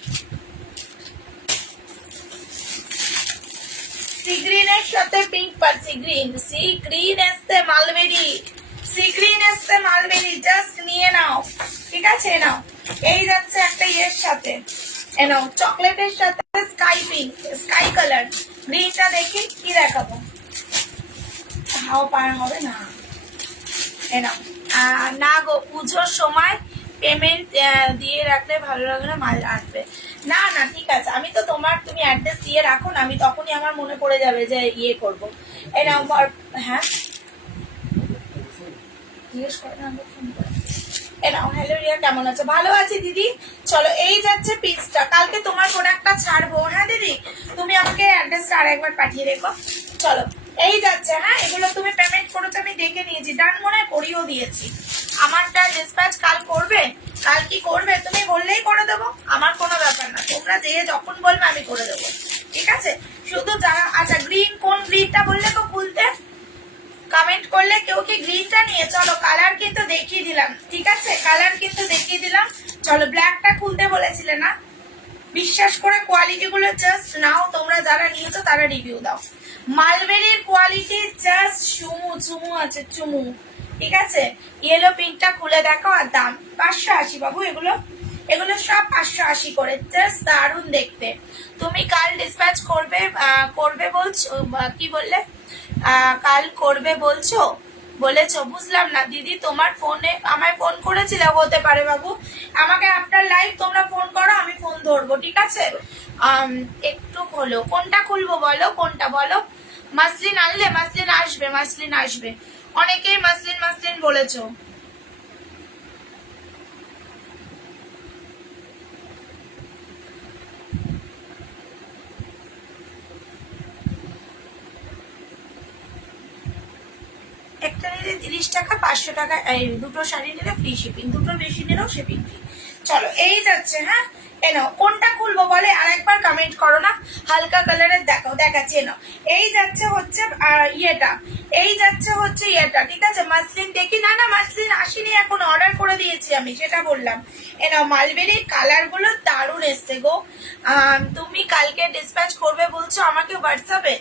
সি গ্রিনের সাথে পিঙ্ক পার, সি গ্রিন এসছে মালবেরি, সি গ্রিন এসছে মালবেরি, জাস্ট নিয়ে নাও, ঠিক আছে? নাও, এই যাচ্ছে একটা ইয়ের সাথে, নাও চকলেটের সাথে স্কাই পিঙ্ক, স্কাই কালার। গ্রিনটা দেখি কি দেখাবো, হাও পার হবে না, নাও। না গো, পুজোর সময় পেমেন্ট দিয়ে রাখলে ভালো লাগবে না, মাল আসবে না। না ঠিক আছে, আমি তো তুমি অ্যাড্রেস দিয়ে রাখো না, আমি তখনই আমার মনে পড়ে যাবে যে ইয়ে করবো। এই নাও। হ্যাঁ জিজ্ঞেস করে না, ফোন করে। এ নাও। হ্যালো রিয়া, কেমন আছো? ভালো আছি দিদি। চলো, এই যাচ্ছে পিসটা, কালকে তোমার প্রোডাক্টটা ছাড়বো। হ্যাঁ দিদি, তুমি আমাকে অ্যাড্রেসটা আর একবার পাঠিয়ে রেখো। চলো, এই যাচ্ছে। হ্যাঁ, এগুলো তুমি পেমেন্ট করেছো, আমি দেখে নিয়েছি, ডান মনে করিয়েও দিয়েছি। আমারটা ডিসপ্যাচ কাল করবে, কাল কি করবে তুমি বললেই করে দেবো, আমার কোনো ব্যাপার না, তোমরা যে যখন বলবে আমি করে দেবো, ঠিক আছে? শুধু যারা, আচ্ছা গ্রিন, কোন গ্রিনটা বললে তো খুলতে, কমেন্ট করলে কেউ কি গ্রিনটা নিয়ে। চলো, কালার কিন্তু দেখিয়ে দিলাম, ঠিক আছে? কালার কিন্তু দেখিয়ে দিলাম। চলো, ব্ল্যাকটা খুলতে বলেছিলে না? বিশ্বাস করে কোয়ালিটি গুলো জাস্ট নাও, তোমরা যারা নিয়েছো তারা রিভিউ দাও। মালবেরির কোয়ালিটি জাস্ট চুমু চুমু আছে, চুমু, ঠিক আছে? ইয়েলো পিঙ্কটা খুলে দেখো, আর দাম 580 বাবু। এগুলো এগুলো সব 580 করে, জাস্ট দারুণ দেখতে। তুমি কাল ডিসপ্যাচ করবে, করবে বলছো, কি বললে? কাল করবে বলেছো, বুঝলাম না দিদি। তোমার ফোনে আমায় ফোন করেছিলে, হতে পারে বাবু। আমাকে আফটার লাইভ তোমরা ফোন করো, আমি ফোন ধরবো, ঠিক আছে? একটু খোলো, কোনটা খুলবো বলো, কোনটা বলো? মাসলিন আনলে, মাসলিন আসবে, মাসলিন আসবে, অনেকেই মাসলিন মাসলিন বলেছো। একটা নিলে 30 টাকা, 500 টাকা, এই দুটো শাড়ি নিলে ফ্রি শিপিং, দুটো বেশি নিলেও শিপিং ফ্রি। চলো, এই যাচ্ছে। হ্যাঁ, নাও, কোনটা খুলবো বলে আর একবার কমেন্ট করো না। হালকা কালারের দেখাও, দেখাচ্ছি। নাও, এই যাচ্ছে হচ্ছে ইয়েটা, এই যাচ্ছে হচ্ছে ইয়েটা, ঠিক আছে? মাসলিন দেখি, না না মাসলিন আসেনি এখন, অর্ডার করে দিয়েছি আমি, সেটা বললাম। নাও, মালবেরির কালার গুলো দারুণ এসছে গো। তুমি কালকে ডিসপ্যাচ করবে বলছো আমাকে হোয়াটসঅ্যাপে,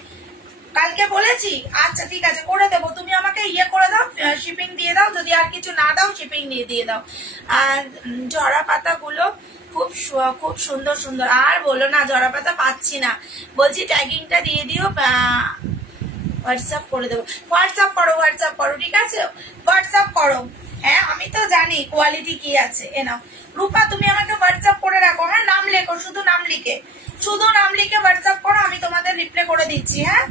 কালকে বলেছি। আচ্ছা ঠিক আছে, করে দেবো। তুমি আমাকে ইয়ে করে দাও, শিপিং দিয়ে দাও, যদি আর কিছু না দাও শিপিং দিয়ে দাও। আর ঝরা পাতাগুলো খুব খুব সুন্দর সুন্দর। আর বলো না, ঝরা পাতা পাচ্ছি না, বলছি ট্যাগিংটা দিয়ে দিও, হোয়াটসঅ্যাপ করে দেবো। হোয়াটসঅ্যাপ করো, ঠিক আছে? হোয়াটসঅ্যাপ করো। হ্যাঁ, আমি তো জানি কোয়ালিটি কি আছে। নাও রূপা, তুমি আমাকে হোয়াটসঅ্যাপ করে রাখো। হ্যাঁ, নাম লেখো, শুধু নাম লিখে হোয়াটসঅ্যাপ করো, আমি তোমাদের রিপ্লাই করে দিচ্ছি। হ্যাঁ,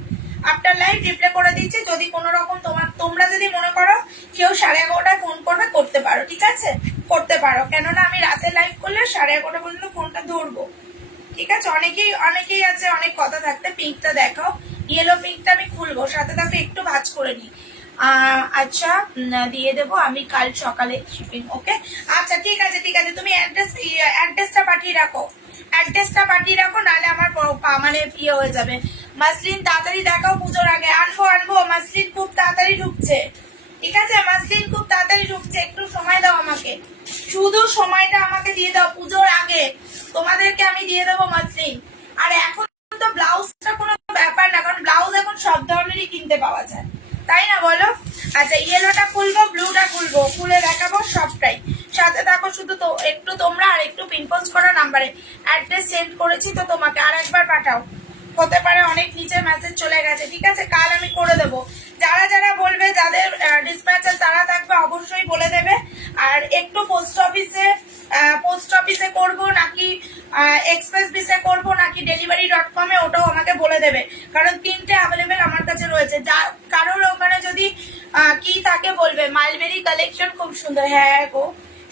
আফটার লাইভ রিপ্লাই করে দিচ্ছি। যদি কোনো রকম তোমরা যদি মনে করো কেউ 11:30টায় ফোন করবে, করতে পারো, ঠিক আছে? করতে পারো, কেননা আমি রাতে লাইভ করলে 11:30 পর্যন্ত ফোনটা ধরবো, ঠিক আছে? অনেকেই আছে, অনেক কথা থাকতে। পিঙ্কটা দেখাও, ইয়েলো পিঙ্কটা আমি খুলবো, সাথে তাকে একটু ভাঁজ করে নিই। আচ্ছা, দিয়ে দেবো আমি কাল সকালে শিপিং। ওকে, আচ্ছা ঠিক আছে, ঠিক আছে। তুমি অ্যাড্রেসটা পাঠিয়ে রাখো, নাহলে আমার মানে ইয়ে হয়ে যাবে। মাসলিন তাড়াতাড়ি দেখাও, পুজোর আগে। আনবো, মাসলিন খুব তাড়াতাড়ি ঢুকছে, ঠিক আছে? মাসলিন খুব তাড়াতাড়ি ঢুকছে, একটু সময় দাও আমাকে, শুধু সময়টা আমাকে দিয়ে দাও, পুজোর আগে তোমাদেরকে আমি দিয়ে দেবো মাসলিন। আর এখন তো ব্লাউজটা কোনো ব্যাপার না, কারণ ব্লাউজ এখন সব ধরনেরই কিনতে পাওয়া যায়, তাই না বলো? আচ্ছা, ইয়েলোটা খুলবো, ব্লুটা খুলবো, খুলে দেখাবো সবটাই, সাথে থাকো শুধু। তো একটু তোমরা আর একটু পিনপোস্ট করা নাম্বারে অ্যাড্রেস সেন্ড করেছি, তো তোমাকে আর একবার পাঠাও, হতে পারে অনেক নিচে মেসেজ চলে গেছে, ঠিক আছে? কাল আমি করে দেবো। যারা যারা বলবে, যাদের ডিসপ্যাচার তারা থাকবে, অবশ্যই বলে দেবে। আর একটু পোস্ট অফিসে করবো নাকি এক্সপ্রেস বিসে করবো নাকি delivery.com-এ, ওটাও আমাকে বলে দেবে, কারণ 3টে অ্যাভেলেবেল আমার কাছে রয়েছে। যা কারোর ওখানে যদি কি থাকে বলবে। মালবেরি কালেকশন খুব সুন্দর, হ্যাঁ গো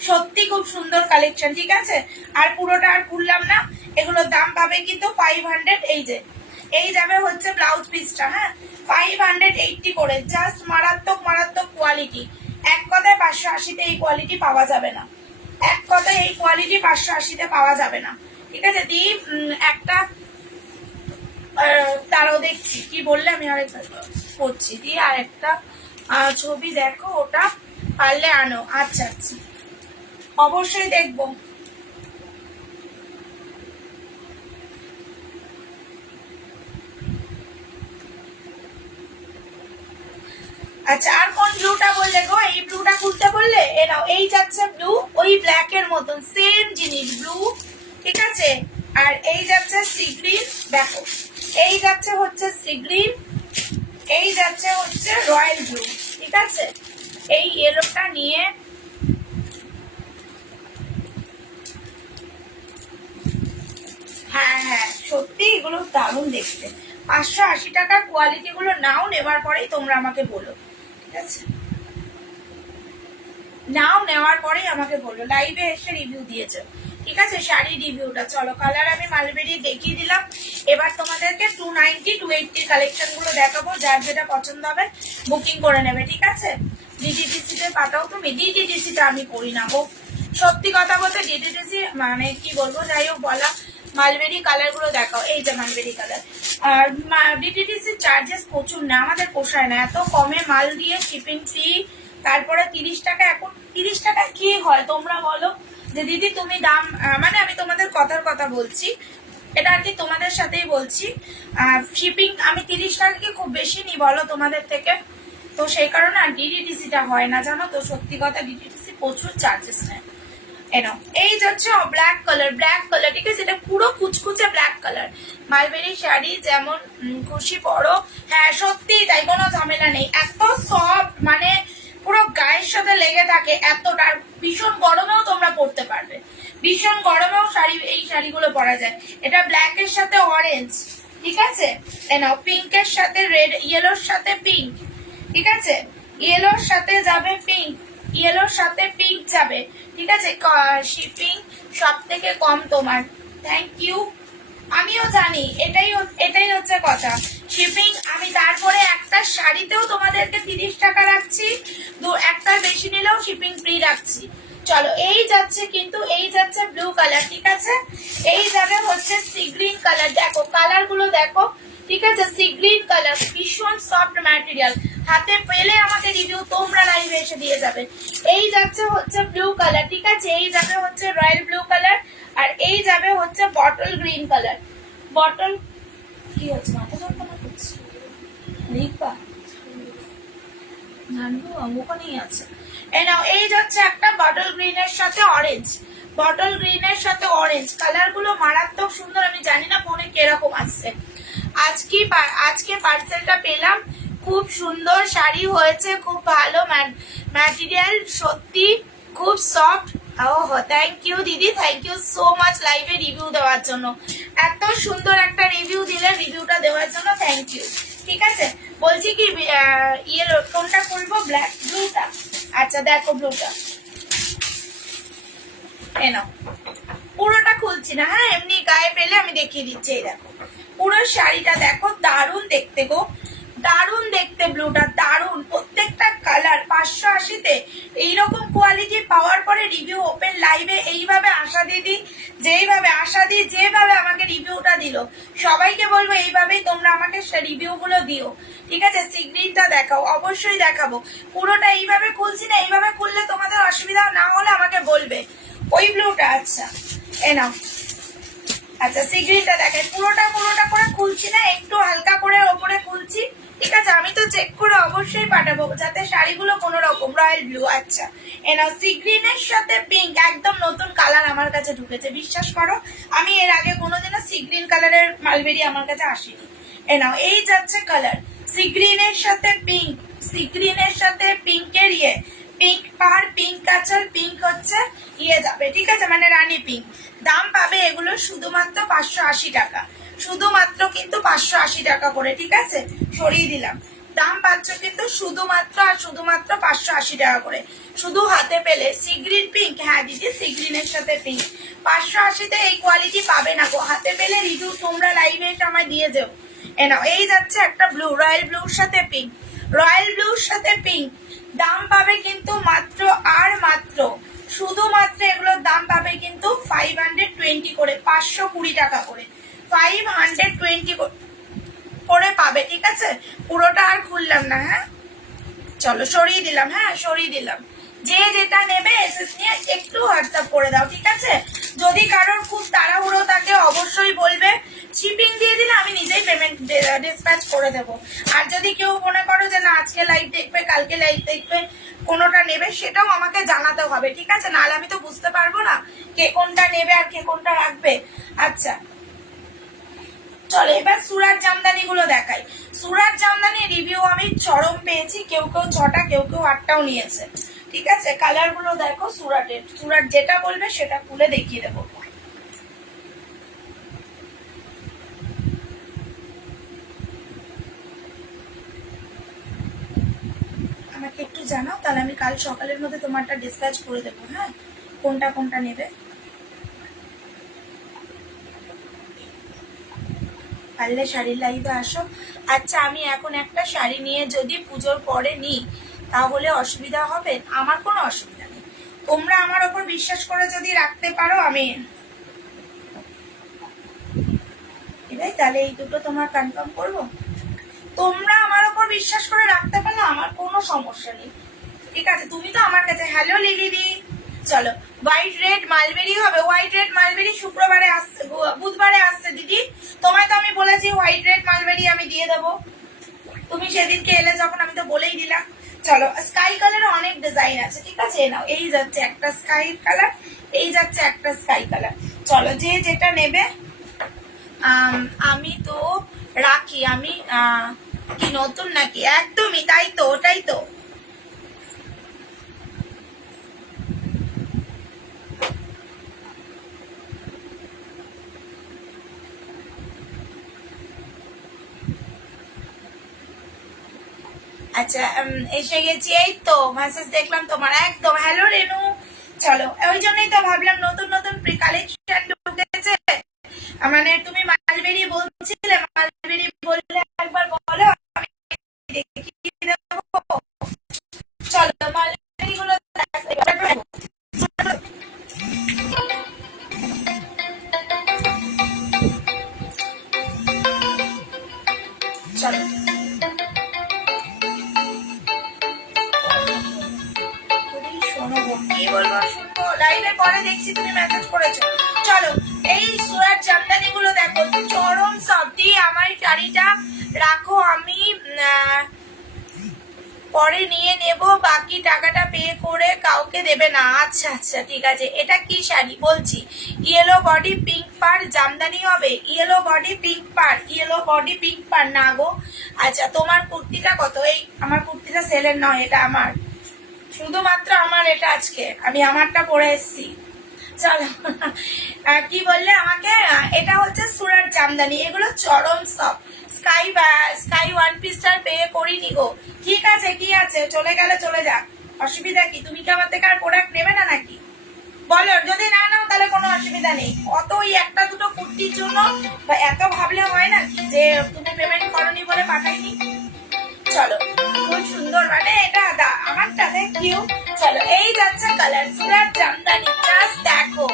সত্যি খুব সুন্দর কালেকশন, ঠিক আছে? আর পুরোটা আর খুললাম না, এগুলোর দাম পাবে কিন্তু 500। এই যাবে হচ্ছে ব্লাউজ পিসটা। হ্যাঁ, 580 করে, জাস্ট মারাত্মক মারাত্মক কোয়ালিটি। এক কথায় 580-তে এই কোয়ালিটি পাওয়া যাবে না, এক কথায় এই কোয়ালিটি 580-তে পাওয়া যাবে না, ঠিক আছে? দিয়ে একটা তারাও দেখছি কি বললে, আমি আরেকটা করছি। দিয়ে আর একটা ছবি দেখো, ওটা পারলে আনো। আচ্ছা আচ্ছা, অবশ্যই দেখবো। আচ্ছা আর কোন ব্লুটা বললে গো? এই ব্লুটা খুলতে বললে? এ নাও, এই যাচ্ছে ব্লু, ওই ব্ল্যাক এর মতন সেম জিনিস ব্লু, ঠিক আছে। আর এই যাচ্ছে সি গ্রিন, দেখো এই যাচ্ছে হচ্ছে সি গ্রিন, এই যাচ্ছে হচ্ছে রয়্যাল ব্লু, ঠিক আছে। এই ইয়েলোটা নিয়ে হ্যাঁ হ্যাঁ সত্যি এগুলো দারুণ দেখতে। 580 টাকার কোয়ালিটি গুলো নাও, নেওয়ার পরেই তোমরা আমাকে বলো, ঠিক আছে। নাও, নেওয়ার পরেই আমাকে বলো, লাইভে এসে রিভিউ দিয়েছে, ঠিক আছে। শাড়ি রিভিউটা চলো, কালার আমি মালবেরি দেখিয়ে দিলাম। এবার তোমাদেরকে 290 280 কালেকশন গুলো দেখাবো, যার যেটা পছন্দ হবে বুকিং করে নেবে, ঠিক আছে। ডিটিডিসি তে পাঠাও তুমি। ডিটিডিসি টা আমি করি না গো, সত্যি কথা বলতে। ডিটিডিসি মানে কি বলবো, যাই হোক বলা। মালবেরি কালার গুলো দেখাও, এই যে মালবেরি কালার। আর ডিটিডিসি চার্জেস প্রচুর না, আমাদের পোষায় না এত কমে মাল দিয়ে, শিপিং ফি, তারপরে 30 টাকা। এখন 30 টাকা কি হয় তোমরা বলো? যে দিদি তুমি দাম, মানে আমি তোমাদের কথার কথা বলছি, এটা আর কি তোমাদের সাথেই বলছি। শিপিং আমি 30 টাকা কি খুব বেশি নি বলো তোমাদের থেকে? তো সেই কারণে আর ডিটিডিসিটা হয় না, জানো তো, সত্যি কথা। ডিটিডিসি প্রচুর চার্জেস নেয়। এনো এই যাচ্ছে ব্ল্যাক কালার, ব্ল্যাক কালার, ঠিক আছে। এটা পুরো কুচকুচে ব্ল্যাক কালার। মালবেরি শাড়ি যেমন খুশি পরো, হ্যাঁ সত্যি তাই, কোনো ঝামেলা নেই। এত সফট, মানে পুরো গায়ের সাথে লেগে থাকে এতটা। ভীষণ গরমেও তোমরা পরতে পারবে, ভীষণ গরমেও শাড়ি, এই শাড়িগুলো পরা যায়। এটা ব্ল্যাক এর সাথে অরেঞ্জ, ঠিক আছে। নাও পিঙ্কের সাথে রেড, ইয়েলোর সাথে পিঙ্ক, ঠিক আছে। ইয়েলোর সাথে যাবে পিঙ্ক, ইয়েলোর সাথে পিঙ্ক যাবে, ঠিক আছে। শিপিং সব থেকে কম তোমার, থ্যাংক ইউ। আমিও জানি, এটাই হচ্ছে কথা। শিপিং আমি তারপরে একটা শাড়িতেও তোমাদেরকে 30 টাকা রাখছি, একটা বেশি নিলেও শিপিং ফ্রি রাখছি। চলো এই যাচ্ছে, কিন্তু এই যাচ্ছে ব্লু কালার, ঠিক আছে। এই যাবে হচ্ছে সি গ্রিন কালার, দেখো কালার গুলো দেখো, ঠিক আছে। সি গ্রিন কালার ভীষণ সফট ম্যাটেরিয়াল, হাতে পেলে আমাকে রিভিউ তোমরা লাইভে এসে দিয়ে যাবে। এই যাচ্ছে হচ্ছে ব্লু কালার, ঠিক আছে। এই যাবে হচ্ছে রয়্যাল ব্লু কালার, আর এই যাবে হচ্ছে বটল গ্রিন কালার। বটল কি হচ্ছে, মাথা যন্ত্রণা করছে রিপা, জানবো ওখানেই আছে। এই নাও, এই যাচ্ছে একটা বটল গ্রিনের সাথে অরেঞ্জ, বটল গ্রিনের সাথে অরেঞ্জ। কালার গুলো মারাত্মক সুন্দর। আমি জানি না ফোনে কিরকম আসছে। আজকে পার্সেলটা পেলাম, খুব সুন্দর শাড়ি হয়েছে, খুব ভালো ম্যাটেরিয়াল, সত্যি খুব সফট। ওহো থ্যাংক ইউ দিদি, থ্যাংক ইউ সো মাচ লাইভে রিভিউ দেওয়ার জন্য। এত সুন্দর একটা রিভিউ দিলে, রিভিউটা দেওয়ার জন্য থ্যাংক ইউ, ঠিক আছে। বলছি কি ইয়েলো কোনটা খুলবো? ব্ল্যাক, ব্লুটা। আচ্ছা দেখো ব্লুটা, এই নাও। পুরোটা খুলছি না, হ্যাঁ এমনি গায়ে পেলে আমি দেখিয়ে দিচ্ছি। এই দেখো পুরো শাড়িটা দেখো, দারুণ দেখতে গো, দারুণ দেখতে ব্লুটা, দারুণ। প্রত্যেকটা কালার 580-তে এইরকম কোয়ালিটি পাওয়ার পরে রিভিউ ওপেন লাইভে এইভাবে আশা দিদি, যেভাবে আমাকে রিভিউটা দিল, সবাইকে বলবো এইভাবেই তোমরা আমাকে রিভিউ গুলো দিও, ঠিক আছে। সিগ্রিনটা দেখাও, অবশ্যই দেখাবো। পুরোটা এইভাবে খুলছি না, এইভাবে খুললে তোমাদের অসুবিধা না হলে আমাকে বলবে। ওই ব্লুটা, আচ্ছা এ নাও। আচ্ছা সিগ্রিনটা দেখেন, পুরোটা করে খুলছি না, একটু হালকা করে ওপরে খুলছি, ঠিক আছে। আমি তো চেক করে অবশ্যই পাঠাবো, যাতে শাড়িগুলো কোনো রকম। রয়্যাল ব্লু, আচ্ছা এনাও। সিগ্রিনের সাথে পিঙ্ক, একদম নতুন কালার আমার কাছে ঢুকেছে, বিশ্বাস করো। আমি এর আগে কোনোদিনও সিগ্রিন কালারের মালবেরি আমার কাছে আসেনি। এনাও, এই যাচ্ছে কালার, সিগ্রিনের সাথে পিঙ্ক, সিগ্রিনের সাথে পিঙ্কের পিঙ্ক পাহাড়, পিঙ্ক কাঁচল, পিঙ্ক হচ্ছে যাবে, ঠিক আছে, মানে রানী পিঙ্ক। দাম পাবে এগুলো শুধুমাত্র 580 টাকা, শুধুমাত্র কিন্তু 580 টাকা করে, ঠিক আছে। সরিয়ে দিলাম, দাম পাচ্ছ কিন্তু শুধুমাত্র আর শুধুমাত্র 580 টাকা করে, শুধু হাতে পেলে। সিগ্রিন পিঙ্ক, হ্যাঁ দিদি সিগ্রিনের সাথে পিঙ্ক। 580-তে এই কোয়ালিটি পাবে না গো, হাতে পেলে রিভিউ তোমরা লাইভে এসে আমায় দিয়ে যাও। এনাও, এই যাচ্ছে একটা ব্লু, রয়্যাল ব্লুর সাথে পিঙ্ক, রয়্যাল ব্লুর সাথে পিঙ্ক। দাম পাবে কিন্তু মাত্র আর মাত্র, শুধুমাত্র এগুলোর দাম পাবে কিন্তু 520 করে, 520 টাকা করে, 520 করে পাবে, ঠিক আছে। পুরোটা আর খুললাম না, হ্যাঁ চলো সরিয়ে দিলাম, হ্যাঁ সরিয়ে দিলাম। যে যেটা নেবে এসএস নিয়ে একটু হোয়াটসঅ্যাপ করে দাও, ঠিক আছে? যদি কারোর খুব তাড়াহুড়ো থাকে অবশ্যই বলবে, শিপিং দিয়ে দিলে আমি নিজেই পেমেন্ট ডিসপ্যাচ করে দেবো। আর যদি কেউ মনে করো যে না আজকে লাইভ দেখবে কালকে লাইভ দেখবে কোনোটা নেবে, সেটাও আমাকে জানাতে হবে, ঠিক আছে? নাহলে আমি তো বুঝতে পারবো না কে কোনটা নেবে আর কে কোনটা রাখবে। আচ্ছা চলো এবার সুরাট জামদানি গুলো দেখাই। সুরাট জামদানি রিভিউ আমি চরম পেয়েছি, কেউ কেউ 6টা কেউ কেউ 8টাও নিয়েছে, ঠিক আছে? কালার গুলো দেখো সুরাটের, সুরাট যেটা বলবে সেটা খুলে দেখিয়ে দেবো। আমাকে একটু জানাও, তাহলে আমি কাল সকালের মধ্যে তোমারটা ডিসপ্যাচ করে দেবো। হ্যাঁ, কোনটা কোনটা নেবে পারলে শাড়ির লাইভে আসো। আচ্ছা আমি এখন একটা শাড়ি নিয়ে যদি পুজোর পরে নিই তাহলে অসুবিধা হবে? আমার কোনো অসুবিধা নেই, তোমরা আমার ওপর বিশ্বাস করে যদি রাখতে পারো আমি এটাই, তাহলে এই দুটো তোমার কনফার্ম করবো। তোমরা আমার ওপর বিশ্বাস করে রাখতে পারলে আমার কোনো সমস্যা নেই, ঠিক আছে? তুমি তো আমার কাছে। হ্যালো লিলিদি, চলো হোয়াইট রেড মালবেরি হবে। হোয়াইট রেড মালবেরি শুক্রবারে আসছে, বুধবারে আসছে দিদি। তোমায় তো আমি বলেছি হোয়াইট রেড মালবেরি আমি দিয়ে দেবো, তুমি সেদিনকে এলে যখন আমি তো বলেই দিলাম। চলো স্কাই কালারে অনেক ডিজাইন আছে, ঠিক আছে? নাও এই যাচ্ছে একটা স্কাই কালার, এই যাচ্ছে একটা স্কাই কালার। চলো যে যেটা নেবে। আমি তো রাখি, আমি কি নতুন নাকি? একদমই তাই তো, ওটাই তো। আচ্ছা এসে গেছি, এই তো মেসেজ দেখলাম তোমার, একদম। হ্যালো রেনু, চলো ওই জন্যই তো ভাবলাম নতুন নতুন কালেকশন ঢুকেছে। মানে তুমি মালবেরি বলছিলে, মালবেরি বললে একবার বলো আমি দেখিয়ে দেবো। চলো মালবেরি গুলো চলো কি বলবো শুনবো, লাইভে পরে দেখছি তুমি মেসেজ করেছো। চলো এই সুরাট জামদানি গুলো দেখো, চরম সফটি। আমার শাড়িটা রাখো, আমি পরে নিয়ে নেব, বাকি টাকাটা পে করে কাউকে দেবে না। আচ্ছা আচ্ছা ঠিক আছে। এটা কি শাড়ি বলছি? ইয়েলো বডি পিঙ্ক পার জামদানি হবে। ইয়েলো বডি পিঙ্ক পার, ইয়েলো বডি পিঙ্ক পার না গো। আচ্ছা তোমার কুর্তিটা কত? এই আমার কুর্তিটা সেলের নয়, এটা আমার, শুধুমাত্র আমার এটা। আজকে আমি আমারটা পরে এসছি। চলো কি বললে আমাকে? এটা হচ্ছে সুরাট জামদানি, এগুলো চরম সব। স্কাই স্কাই ওয়ান পিসটার পে করিনি গো। ঠিক আছে কি আছে, চলে গেলে চলে যাক, অসুবিধা কি? তুমি কি আমার থেকে আর প্রোডাক্ট নেবে না নাকি? বলো, যদি না নাও তাহলে কোনো অসুবিধা নেই। অত ওই একটা দুটো কুর্তির জন্য এত ভাবলে হয় না যে তুমি পেমেন্ট করনি বলে পাঠাইনি। চলো খুব সুন্দর, মানে এটা আমারটা কিউ। চলো এই যাচ্ছে কালার সুরাট জামদানি, জাস্ট দেখো,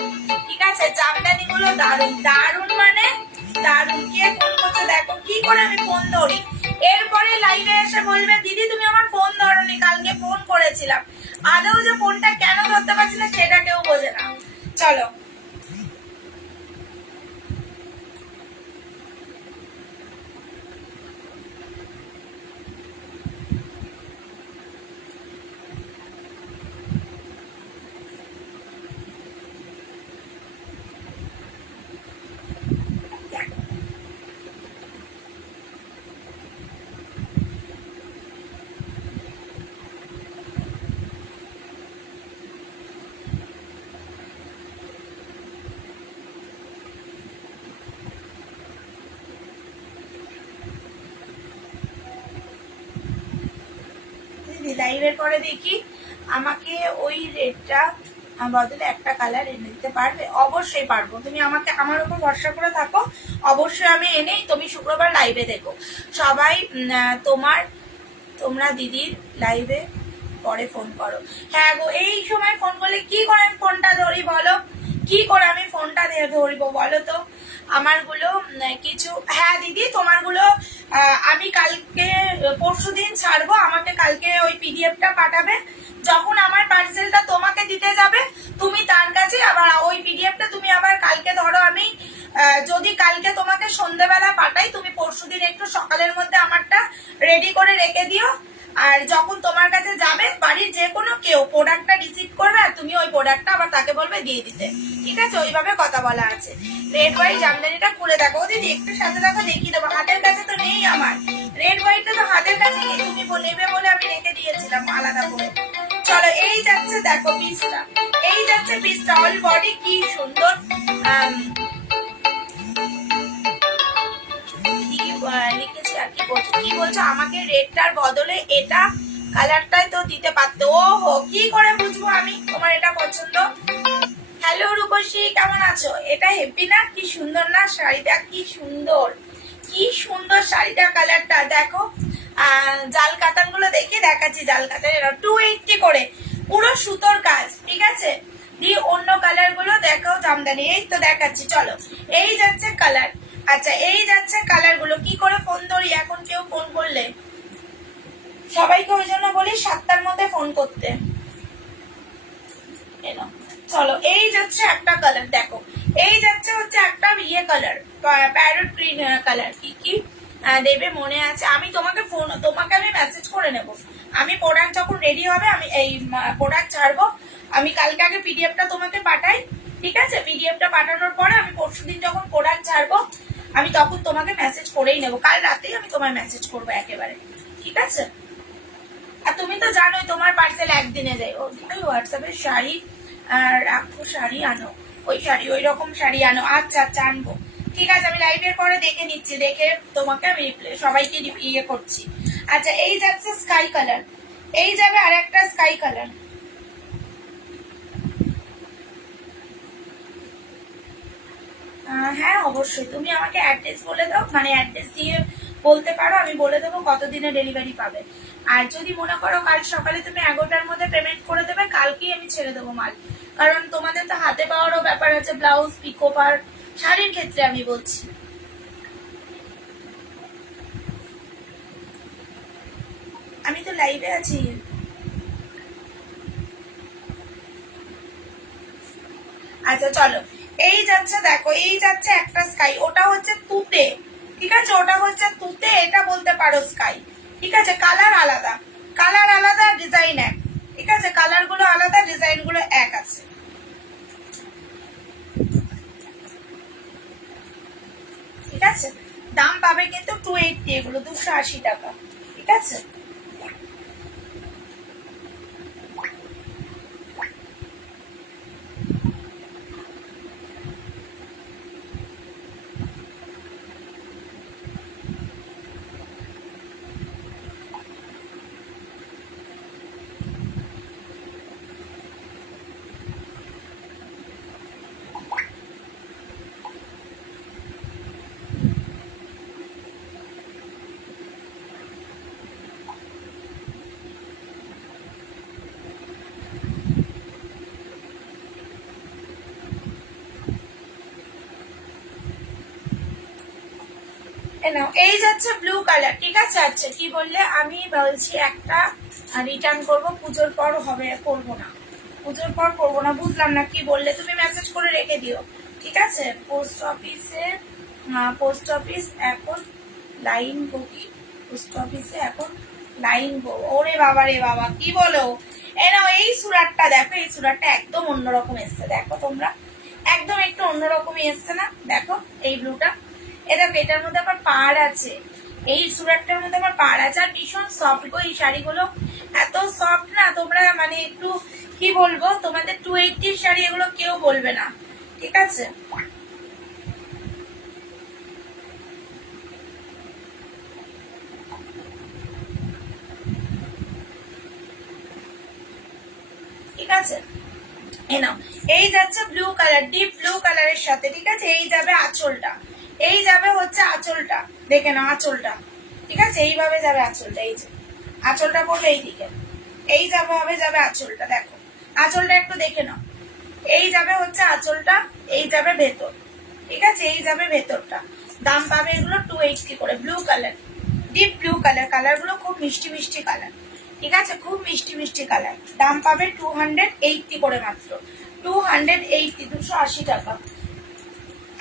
ঠিক আছে? জামদানি গুলো দারুন দারুন, মানে দারুন। কে ফোন করছে দেখো, কি করে আমি ফোন ধরি। এরপরে লাইভে এসে বলবে দিদি তুমি আমার ফোন ধরোনি, কালকে ফোন করেছিলাম। আদৌ যে ফোনটা কেন ধরতে পারছি না সেটা কেউ বোঝে না। চলো লাইভের পরে দেখি আমাকে ওই রেটটা বদলে একটা কালার এনে দিতে পারবে? অবশ্যই পারবো, তুমি আমাকে আমার উপর ভরসা করে থাকো, অবশ্যই আমি এনেই। তুমি শুক্রবার লাইভে দেখো সবাই। তোমরা দিদির লাইভে পরে ফোন করো। হ্যাঁ গো, এই সময় ফোন করলে কি করে আমি ফোনটা ধরি বলো? কি করে আমি ফোনটা ধরবো বলো তো? আমারগুলো কিছু, হ্যাঁ দিদি তোমারগুলো আমি কালকে পরশুদিন ছাড়বো। আমাকে কালকে ওই পিডিএফটা পাঠাবে, যখন আমার পার্সেল সন্ধ্যেবেলা পাঠাই, তুমি পরশুদিন একটু সকালের মধ্যে আমারটা রেডি করে রেখে দিও। আর যখন তোমার কাছে যাবে বাড়ির যে কোনো কেউ প্রোডাক্টটা রিসিভ করবে আর তুমি ওই প্রোডাক্টটা আবার তাকে বলবে দিয়ে দিতে, ঠিক আছে? ওইভাবে কথা বলা আছে। রেড হোয়াইট জামদানিটা খুলে দেখো। ও দিদি একটু সাথে দেখো, দেখিয়ে দেবো। হাতের কাছে তো নেই আমার, রেড হোয়াইটটা তো হাতের কাছে নেই, তুমি নেবে বলে আমি রেখে দিয়েছিলাম আলাদা করে। চলো, এই যাচ্ছে দেখো পিসটা, এই যাচ্ছে পিসটা। অল বডি কি সুন্দর লিখেছি। আর কি বলছো আমাকে রেডটার বদলে এটা কালারটাই তো দিতে পারতো। ওহো, কি করে বুঝবো আমি তোমার এটা পছন্দ? হ্যালো রূপসী, কেমন আছো? এটা হেপি না? কি সুন্দর না শাড়িটা? কি সুন্দর, কি সুন্দর শাড়িটা, কালারটা দেখো। জাল কাতান গুলো দেখে দেখাচ্ছি। জাল কাতান 280 করে, পুরো সুতোর কাজ, ঠিক আছে? দিয়ে অন্য কালার গুলো দেখো জামদানি, এই তো দেখাচ্ছি। চলো, এই যাচ্ছে কালার। আচ্ছা, এই যাচ্ছে কালার গুলো। কি করে ফোন ধরি এখন? কেউ ফোন করলে সবাইকে ওই জন্য বলি 7টার মধ্যে ফোন করতে। চলো, এই যাচ্ছে একটা কালার দেখো, এই যাচ্ছে হচ্ছে একটা ইয়ে কালার, প্যারট গ্রিন কালার। কি কি দেবে মনে আছে? আমি তোমাকে আমি মেসেজ করে নেব। আমি প্রোডাক্ট যখন রেডি হবে, আমি এই প্রোডাক্ট ছাড়বো, আমি কালকে আগে পিডিএফটা তোমাকে পাঠাই, ঠিক আছে? পিডিএফটা পাঠানোর পরে আমি পরশুদিন যখন প্রোডাক্ট ছাড়বো আমি তখন তোমাকে মেসেজ করেই নেবো। কাল রাতেই আমি তোমায় মেসেজ করবো একেবারে, ঠিক আছে? আর তুমি তো জানোই তোমার পার্সেল একদিনে যায়। ওই হোয়াটসঅ্যাপের শাড়ি রাখো, শাড়ি আনো, ওই শাড়ি ওই রকম শাড়ি আনো। আচ্ছা আচ্ছা, আনবো, ঠিক আছে? আমি লাইভের পরে দেখে নিচ্ছি, দেখে তোমাকে আমি সবাইকে ইয়ে করছি। আচ্ছা, এই যাচ্ছে স্কাই কালার, এই যাবে আর একটা স্কাই কালার। হ্যাঁ অবশ্যই, তুমি আমাকে অ্যাড্রেস বলে দাও, মানে অ্যাড্রেস দিয়ে বলতে পারো, আমি বলে দেবো কতদিনে ডেলিভারি পাবে। আর যদি মনে করো কাল সকালে তুমি 11টার মধ্যে পেমেন্ট করে দেবে, কালকেই আমি ছেড়ে দেবো মাল। কারণ তোমাদের তো হাতে পাওয়ারও ব্যাপার আছে, ব্লাউজ পিকো পার, শাড়ির ক্ষেত্রে আমি বলছি। আমি তো লাইভে আছি। আচ্ছা চলো, এই যাচ্ছে দেখো, এই যাচ্ছে একটা স্কাই, ওটা হচ্ছে তুতে, ঠিক আছে? ওটা হচ্ছে তুতে, এটা বলতে পারো স্কাই, ঠিক আছে? কালার আলাদা, কালার আলাদা, ডিজাইন এক, ঠিক আছে? কালার গুলো আলাদা, ডিজাইন গুলো এক আছে, ঠিক আছে? দাম পাবে কিন্তু 280, এগুলো 280 টাকা, ঠিক আছে? এই যাচ্ছে ব্লু কালার, ঠিক আছে? আচ্ছা, কি বললে? আমি বলছি একটা রিটার্ন করব, পুজোর পর হবে, করবো না, পুজোর পর করবো না। বুঝলাম না কি বললে, তুমি মেসেজ করে রেখে দিও, ঠিক আছে? পোস্ট অফিস এখন লাইন বকি, পোস্ট অফিসে এখন লাইন বো। ওরে বাবা রে বাবা, কি বলো? এই সুরাটটা দেখো, এই সুরাটটা একদম অন্যরকম এসছে, দেখো তোমরা, একদম একটু অন্যরকমই এসছে না? দেখো এই ব্লুটা, এটা এটার মধ্যে আবার পাড় আছে, এই সুরাটটার মধ্যে আবার পাড় আছে, আর ভীষণ সফট গো এই শাড়িগুলো, এত সফট না, তোমরা মানে একটু কি বলবো, তোমাদের 280 শাড়ি এগুলো কেউ বলবে না, ঠিক আছে? ঠিক আছে, এই যাচ্ছে ব্লু কালার, ডিপ ব্লু কালারের সাথে, ঠিক আছে? এই যাবে আঁচলটা, এই যাবে হচ্ছে আঁচলটা, দেখে নাও আঁচলটা, ঠিক আছে? এইভাবে যাবে আঁচলটা, এই যে আঁচলটা পড়বে এইদিকে, এই যাবে আঁচলটা, দেখো আঁচলটা একটু দেখে নাও, এই যাবে হচ্ছে আঁচলটা, এই যাবে ভেতর, ঠিক আছে? এই যাবে ভেতরটা। দাম পাবে এগুলো 280 করে, blue colour, deep blue colour, colour গুলো খুব মিষ্টি মিষ্টি কালার, ঠিক আছে? খুব মিষ্টি মিষ্টি কালার। দাম পাবে 280 করে, মাত্র 280, 280 টাকা।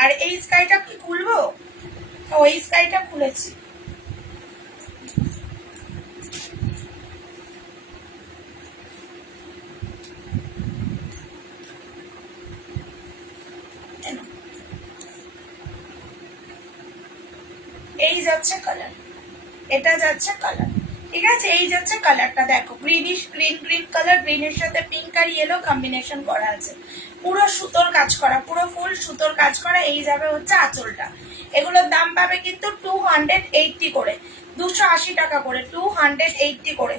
আর এই স্কাইটা কি খুলবো? ওই স্কাইটা খুলেছি। এই যাচ্ছে কালার, এটা যাচ্ছে কালার, ঠিক আছে? এই যাচ্ছে কালারটা, দেখো গ্রিনিশ গ্রিন, গ্রিন কালার, গ্রিনের সাথে পিঙ্ক আর ইয়েলো কম্বিনেশন করা আছে, পুরো সুতোর কাজ করা, পুরো ফুল সুতোর কাজ করা। এই যাবে হচ্ছে আঁচলটা। এগুলোর দাম পাবে কিন্তু 280 করে, 280 টাকা করে, 280 করে,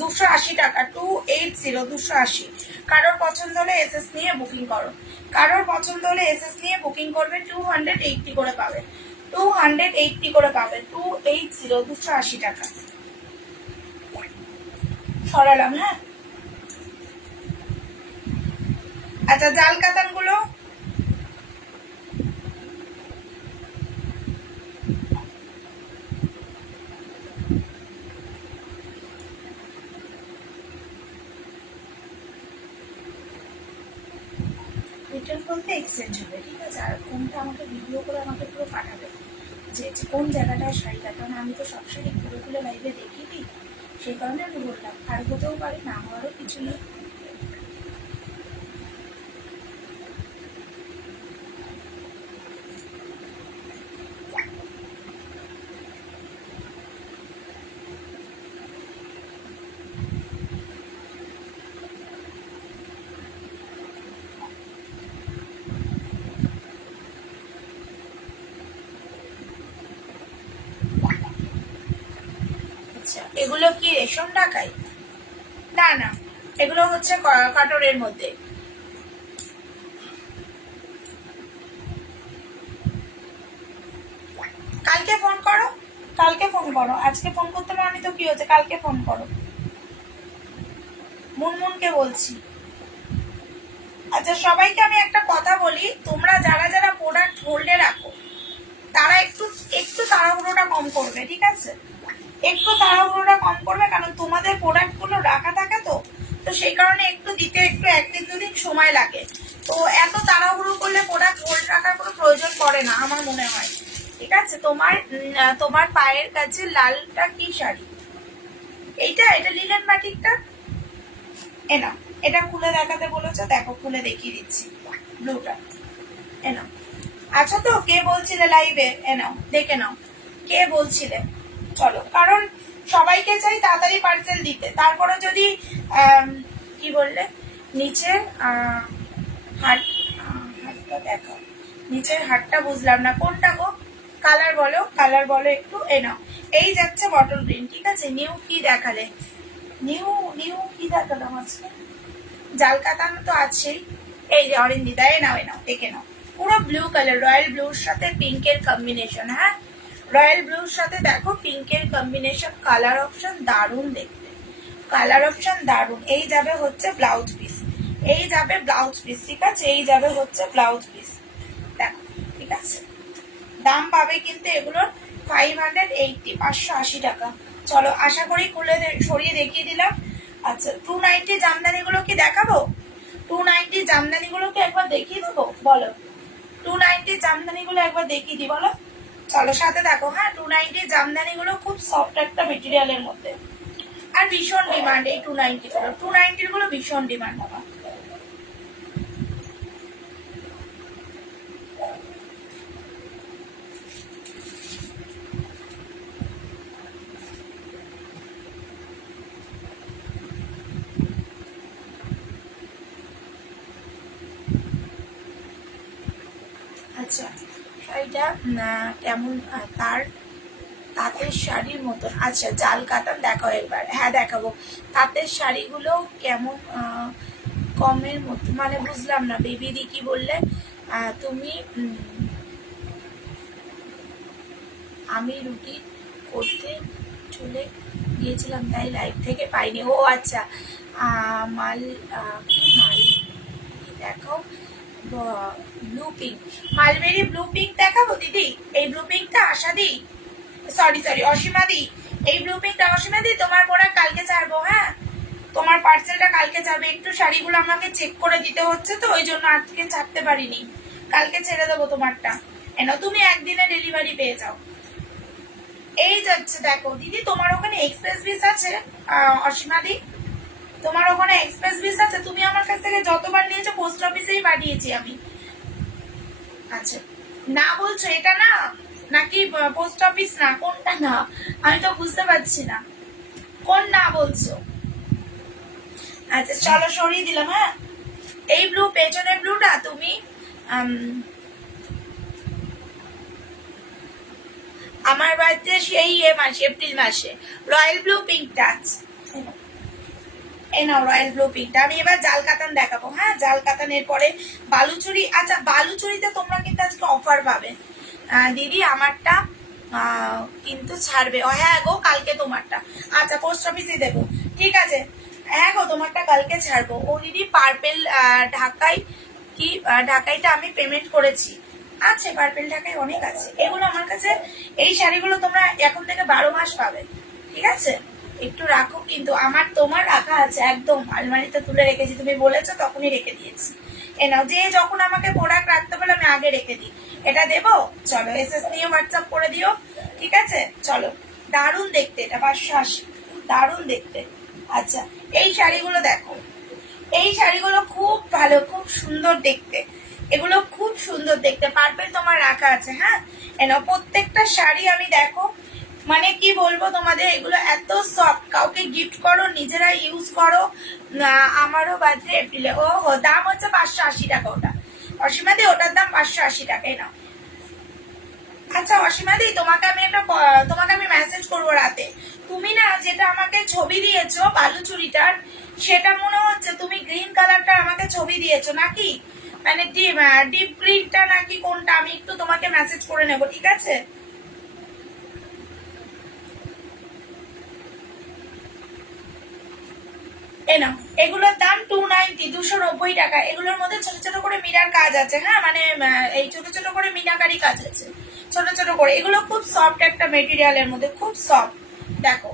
280 টাকা, 280, 280। কারোর পছন্দ হলে এসএস নিয়ে বুকিং করো, কারোর পছন্দ হলে এসএস নিয়ে বুকিং করবে, 280 করে পাবে, 280 করে পাবে, 280, 280 টাকা। সরালাম, হ্যাঁ। আচ্ছা, জাল কাতান গুলো রিটার্ন করতে এক্সচেঞ্জ হবে, ঠিক আছে? আর কোনটা আমাকে ভিডিও করে আমাকে পুরো পাঠাবে যে কোন জায়গাটায় শাড়িটা, কারণ আমি তো সব শাড়ি ঘুরে ঘুরে লাইভে দেখিয়ে দিই, সেই কারণে আমি বললাম। আর হতেও পারে না হওয়ারও কিছু নেই। আচ্ছা, এগুলো কি রেশম ঢাকাই? না না, এগুলো হচ্ছে কাটরের মধ্যে। কালকে ফোন করো, কালকে ফোন করো, আজকে ফোন করতে পারি তো কি হচ্ছে, কালকে ফোন করো। মুনমুনকে বলছি। আচ্ছা, সবাইকে আমি একটা কথা বলি, তোমরা যারা যারা প্রোডাক্ট হোল্ডে রাখো তারা একটু একটু তাড়াহুড়োটা কম করবে, ঠিক আছে? একটু তাড়াহুড়োটা কম করবে, কারণ তোমাদের প্রোডাক্ট গুলো রাখা থাকে তো, তো সেই কারণে একটু দিতে একটু একদিন দুদিন সময় লাগে। তো এত তাড়াহুড়ো করলে প্রোডাক্ট হোল্ড রাখার কোনো প্রয়োজন পড়ে না আমার মনে হয়, ঠিক আছে? তোমার পায়ের কাছে লালটা কি শাড়ি? এইটা, এটা লিলেন বাটিকটা, এনা এটা খুলে দেখাতে বলেছো, দেখো খুলে দেখিয়ে দিচ্ছি, ব্লুটা, এনা। আচ্ছা, তো কে বলছিলে লাইভে? এনাও দেখে নাও কে বলছিলে। চলো, কারণ সবাইকে চাই তাড়াতাড়ি পার্সেল দিতে। তারপরে যদি কি বললে, নিচের হাটটা দেখো, নিচের হাটটা বুঝলাম না, কোনটা গো? কালার বলো, কালার বলো একটু। নাও, এই যাচ্ছে বটল গ্রিন, ঠিক আছে? নিউ কি দেখালে? নিউ নিউ কি দেখালাম আজকে? জাল কাতানো তো আছেই, এই যে অরিন্দিতা, নাও দেখে নাও, পুরো ব্লু কালার, রয়্যাল ব্লুর সাথে পিঙ্কের কম্বিনেশন, হ্যাঁ রয়্যাল ব্লুর সাথে দেখো পিঙ্কের কম্বিনেশন, কালার অপশন দারুণ দেখতে, কালার অপশন দারুণ। এই যাবে হচ্ছে ব্লাউজ পিস, এই যাবে ব্লাউজ পিস, ঠিক আছে? এই যাবে হচ্ছে ব্লাউজ পিস, দেখো, ঠিক আছে? দাম পাবে কিন্তু এগুলোর 580, 580 টাকা। চলো, আশা করি খুলে সরিয়ে দেখিয়ে দিলাম। আচ্ছা, 290 জামদানি গুলো কি দেখাবো? 290 জামদানি গুলোকে একবার দেখিয়ে দেবো, বলো? 290 জামদানি গুলো একবার দেখিয়ে দিই, বলো? চলো সাথে দেখো, হ্যাঁ। 290 জামদানি গুলো খুব সফট একটা মেটেরিয়ালের মধ্যে, আর ভীষণ ডিমান্ড এই 290 গুলো, 290 গুলো ভীষণ ডিমান্ড বাবা। আচ্ছা, শাড়িটা কেমন? তার তাঁতের শাড়ির মতন, আচ্ছা জাল কাতান দেখো একবার, হ্যাঁ দেখাবো। তাঁতের শাড়িগুলো কেমন কমের মতো, মানে বুঝলাম না বেবিদি কি বললে তুমি? আমি রুটি করতে চলে গিয়েছিলাম, তাই লাইভ থেকে পাইনি। ও আচ্ছা, মাল মাল দেখাও, blue pink, mulberry blue pink দেখাবো দিদি? এই ব্লু পিঙ্কটা আশা দি, সরি অসীমা দি, এই ব্লু পিঙ্কটা অসীমা দি, তোমার পরে কালকে ছাড়বো, হ্যাঁ? তোমার পার্সেলটা কালকে যাবে, একটু শাড়িগুলো আমাকে চেক করে দিতে হচ্ছে তো, ওই জন্য আজকে ছাড়তে পারিনি, কালকে ছেড়ে দেবো তোমারটা। এনো, তুমি একদিনে ডেলিভারি পেয়ে যাও, এই যাচ্ছে দেখো দিদি, তোমার ওখানে এক্সপ্রেস বিস আছে? অসীমা দি, তোমার ওখানে এক্সপ্রেস বিস আছে? তুমি আমার কাছ থেকে যতবার নিয়েছো পোস্ট অফিসেই পাঠিয়েছি আমি। আচ্ছা, না বলছো এটা না, নাকি পোস্ট অফিস না, কোনটা না? আমি তো বুঝতে পারছি না কোন না বলছো। আচ্ছা চলো সরিয়ে দিলাম। হ্যাঁ, এই ব্লু, পেছনের ব্লুটা তুমি আমার বাড়িতে সেই মাসে, এপ্রিল মাসে রয়্যাল ব্লু পিঙ্কটা আছে। এই নাও রয়্যাল ব্লু পিঙ্কটা। আমি এবার জাল কাতান দেখাবো। হ্যাঁ, জাল কাতানের পরে বালুচুরি। আচ্ছা, বালুচুরিতে তোমরা কিন্তু আজকে অফার পাবে দিদি। আমারটা কিন্তু ছাড়বে। হ্যাঁ গো, কালকে তোমারটা। আচ্ছা, পোস্ট অফিসে দেবো, ঠিক আছে। হ্যাঁ গো, তোমারটা কালকে ছাড়বো। ও দিদি, পার্পেল ঢাকাই কি, ঢাকাইটা আমি পেমেন্ট করেছি। আছে, পার্পেল ঢাকাই অনেক আছে। এগুলো আমার কাছে, এই শাড়িগুলো তোমরা এখন থেকে 12 মাস পাবে, ঠিক আছে। একটু রাখো কিন্তু, আমার তোমার রাখা আছে একদম, আলমারিতে তুলে রেখেছি, তুমি বলেছো তখনই রেখে দিয়েছি। এ নাও, যে যখন আমাকে প্রোডাক্ট রাখতে বলে আমি আগে রেখে দিই। এটা দেবো, চলো এসএস নিয়ে হোয়াটসঅ্যাপ করে দিও, ঠিক আছে। চলো, দারুণ দেখতে এটা, 580, দারুণ দেখতে। আচ্ছা, এই শাড়িগুলো দেখো, এই শাড়িগুলো খুব ভালো, খুব সুন্দর দেখতে, এগুলো খুব সুন্দর দেখতে। পার্পেল তোমার রাখা আছে। হ্যাঁ, এনাও প্রত্যেকটা শাড়ি আমি দেখো, মানে কি বলবো তোমাদের, এগুলো এত সফট, কাউকে গিফট করো, নিজেরা ইউজ করো। আমারও বার্থডে এপ্রিলে। ও হো, দাম হচ্ছে 580 টাকা ওটা। অসীমাদি, ওটার দাম 580 টাকাই নাও। আচ্ছা অসীমাদি, তোমাকে আমি মেসেজ করবো রাতে। তুমি না যেটা আমাকে ছবি দিয়েছো বালুচুরিটার, সেটা মনে হচ্ছে তুমি গ্রিন কালারটা আমাকে ছবি দিয়েছো নাকি, মানে ডিপ গ্রিনটা নাকি কোনটা, আমি একটু তোমাকে মেসেজ করে নেবো, ঠিক আছে। এগুলোর দাম 290, 290 টাকা। এগুলোর মধ্যে ছোট ছোট করে মিনার কাজ আছে। হ্যাঁ, মানে এই ছোট ছোট করে মিনাকারি কাজ আছে, ছোট ছোট করে। এগুলো খুব সফট একটা মেটেরিয়ালের মধ্যে, খুব সফট। দেখো,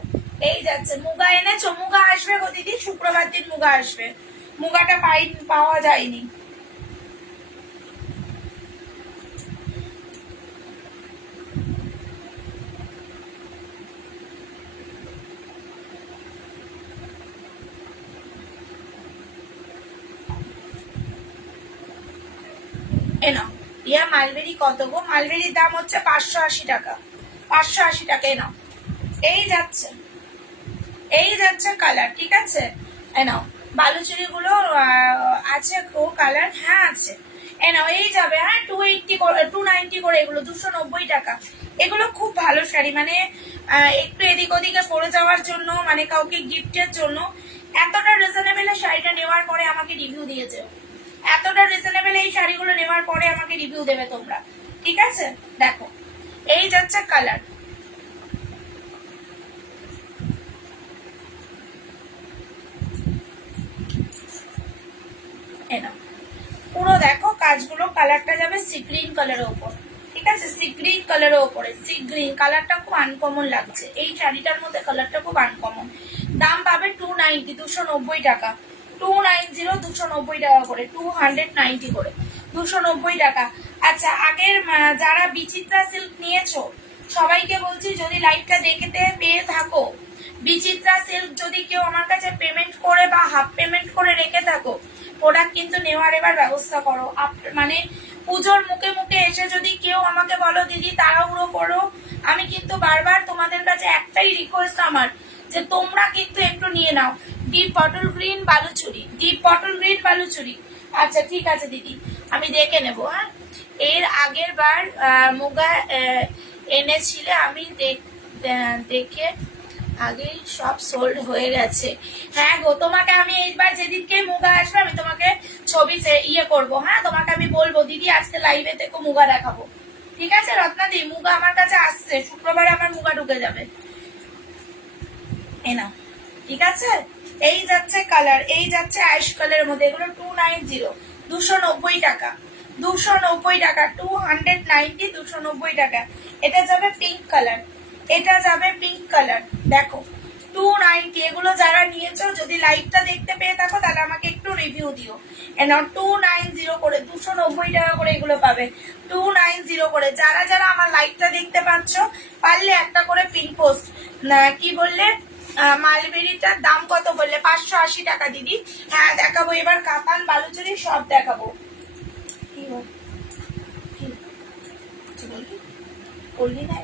এই যাচ্ছে। মুগা এনেছো? মুগা আসবে গো দিদি, শুক্রবার দিন মুগা আসবে। মুগাটা পাওয়া যায়নি। এনাও, ইয়া মালবেরি কত গো? মালবেরির দাম হচ্ছে 580 টাকা, 580 টাকা। এনাও, এই যাচ্ছে, এই যাচ্ছে কালার, ঠিক আছে। এনাও, বালুচুরি গুলো আছে গো কালার, হ্যাঁ আছে। এনাও, এই যাবে। হ্যাঁ, 280 করে, 290 করে, এগুলো 290 টাকা। এগুলো খুব ভালো শাড়ি, মানে একটু এদিক ওদিকে পরে যাওয়ার জন্য, মানে কাউকে গিফটের জন্য। এতটা রিজনেবল শাড়িটা নেওয়ার পরে আমাকে রিভিউ দিয়েছে, এতটা রিজনেবল এই শাড়িগুলো নেওয়ার পরে আমাকে রিভিউ দেবে তোমরা, ঠিক আছে। দেখো, এই যাচ্ছে কালার। পুরো দেখো কাজগুলো, কালারটা যাবে সি গ্রিন কালারের উপর, ঠিক আছে। সি গ্রিন কালারের উপরে, সি গ্রিন কালারটা খুব আনকমন লাগছে এই শাড়িটার মধ্যে, কালারটা খুব আনকমন। দাম পাবে 290, 290 টাকা। 290, 290 টাকা করে, 290 করে, 290 টাকা। আচ্ছা, আগের যারা বিচিত্রা সিল্ক নিয়েছো সবাইকে বলছি, যদি লাইভটা দেখতে পেয়ে থাকো, বিচিত্রা সিল্ক যদি কেউ আমার কাছে পেমেন্ট করে বা হাফ পেমেন্ট করে রেখে থাকো, প্রোডাক্ট কিন্তু নেওয়ার এবার ব্যবস্থা করো। মানে পুজোর মুখে মুখে এসে যদি কেউ আমাকে বলো দিদি তাড়াহুড়ো করো, আমি কিন্তু বারবার তোমাদের কাছে একটাই রিকোয়েস্ট আমার, যে তোমরা কিন্তু একটু নিয়ে নাও। Deep bottle green Baluchari, deep bottle green Baluchari. আচ্ছা ঠিক আছে দিদি, আমি দেখে নেবো। হ্যাঁ, এর আগের বার মুগা এনেছিলে, আমি দেখে আগেই সব সোল্ড হয়ে গেছে। হ্যাঁ গো, তোমাকে আমি এইবার যেদিনকে মুগা আসবে আমি তোমাকে ছবি ইয়ে করবো। হ্যাঁ, তোমাকে আমি বলবো দিদি আজকে লাইভে থেকে মুগা দেখাবো, ঠিক আছে। রত্নাদি, মুগা আমার কাছে আসছে, শুক্রবারে আমার মুগা ঢুকে যাবে। এ নাও, ঠিক আছে। এই যাচ্ছে কালার, এই যাচ্ছে অ্যাশ কালারের মধ্যে, এগুলো 290, 290 টাকা, 290 টাকা, 290, 290 টাকা। এটা যাবে পিঙ্ক কালার, এটা যাবে পিঙ্ক কালার। দেখো 290, এগুলো যারা নিয়েছো যদি লাইভটা দেখতে পেয়ে থাকো তাহলে আমাকে একটু রিভিউ দিও। এন 290 করে 290 টাকা করে এগুলো পাবে, 290 করে। যারা যারা আমার লাইভটা দেখতে পাচ্ছ পারলে একটা করে পিন পোস্ট। কি বললে মালবেরিটার দাম কত বললে? 580 টাকা দিদি। হ্যাঁ দেখাবো এবার, কাতান বালুচরি সব দেখাবো। কি বললি না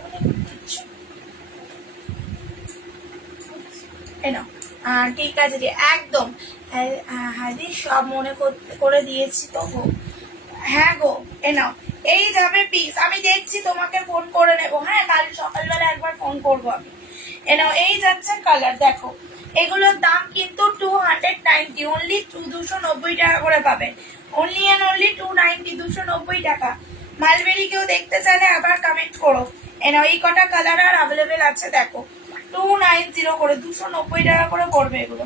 ঠিক আছে একদম। হ্যাঁ সব মনে করে দিয়েছি তো গো। হ্যাঁ গো নাও এই যাবে পিস, আমি দেখছি তোমাকে ফোন করে নেবো। হ্যাঁ কাল সকালবেলা একবার ফোন করবো আমি। নাও এই যাচ্ছে কালার দেখো, এগুলোর দাম কিন্তু 290 অনলি, 290 টাকা করে পাবে। অনলি অ্যান্ড অনলি 290, 290 টাকা। মালবেরি কেউ দেখতে চাইলে আবার কমেন্ট করো। নাও এই কটা কালার আর অ্যাভেলেবেল আছে দেখো, 290 করে, 290 টাকা করে পড়বে এগুলো।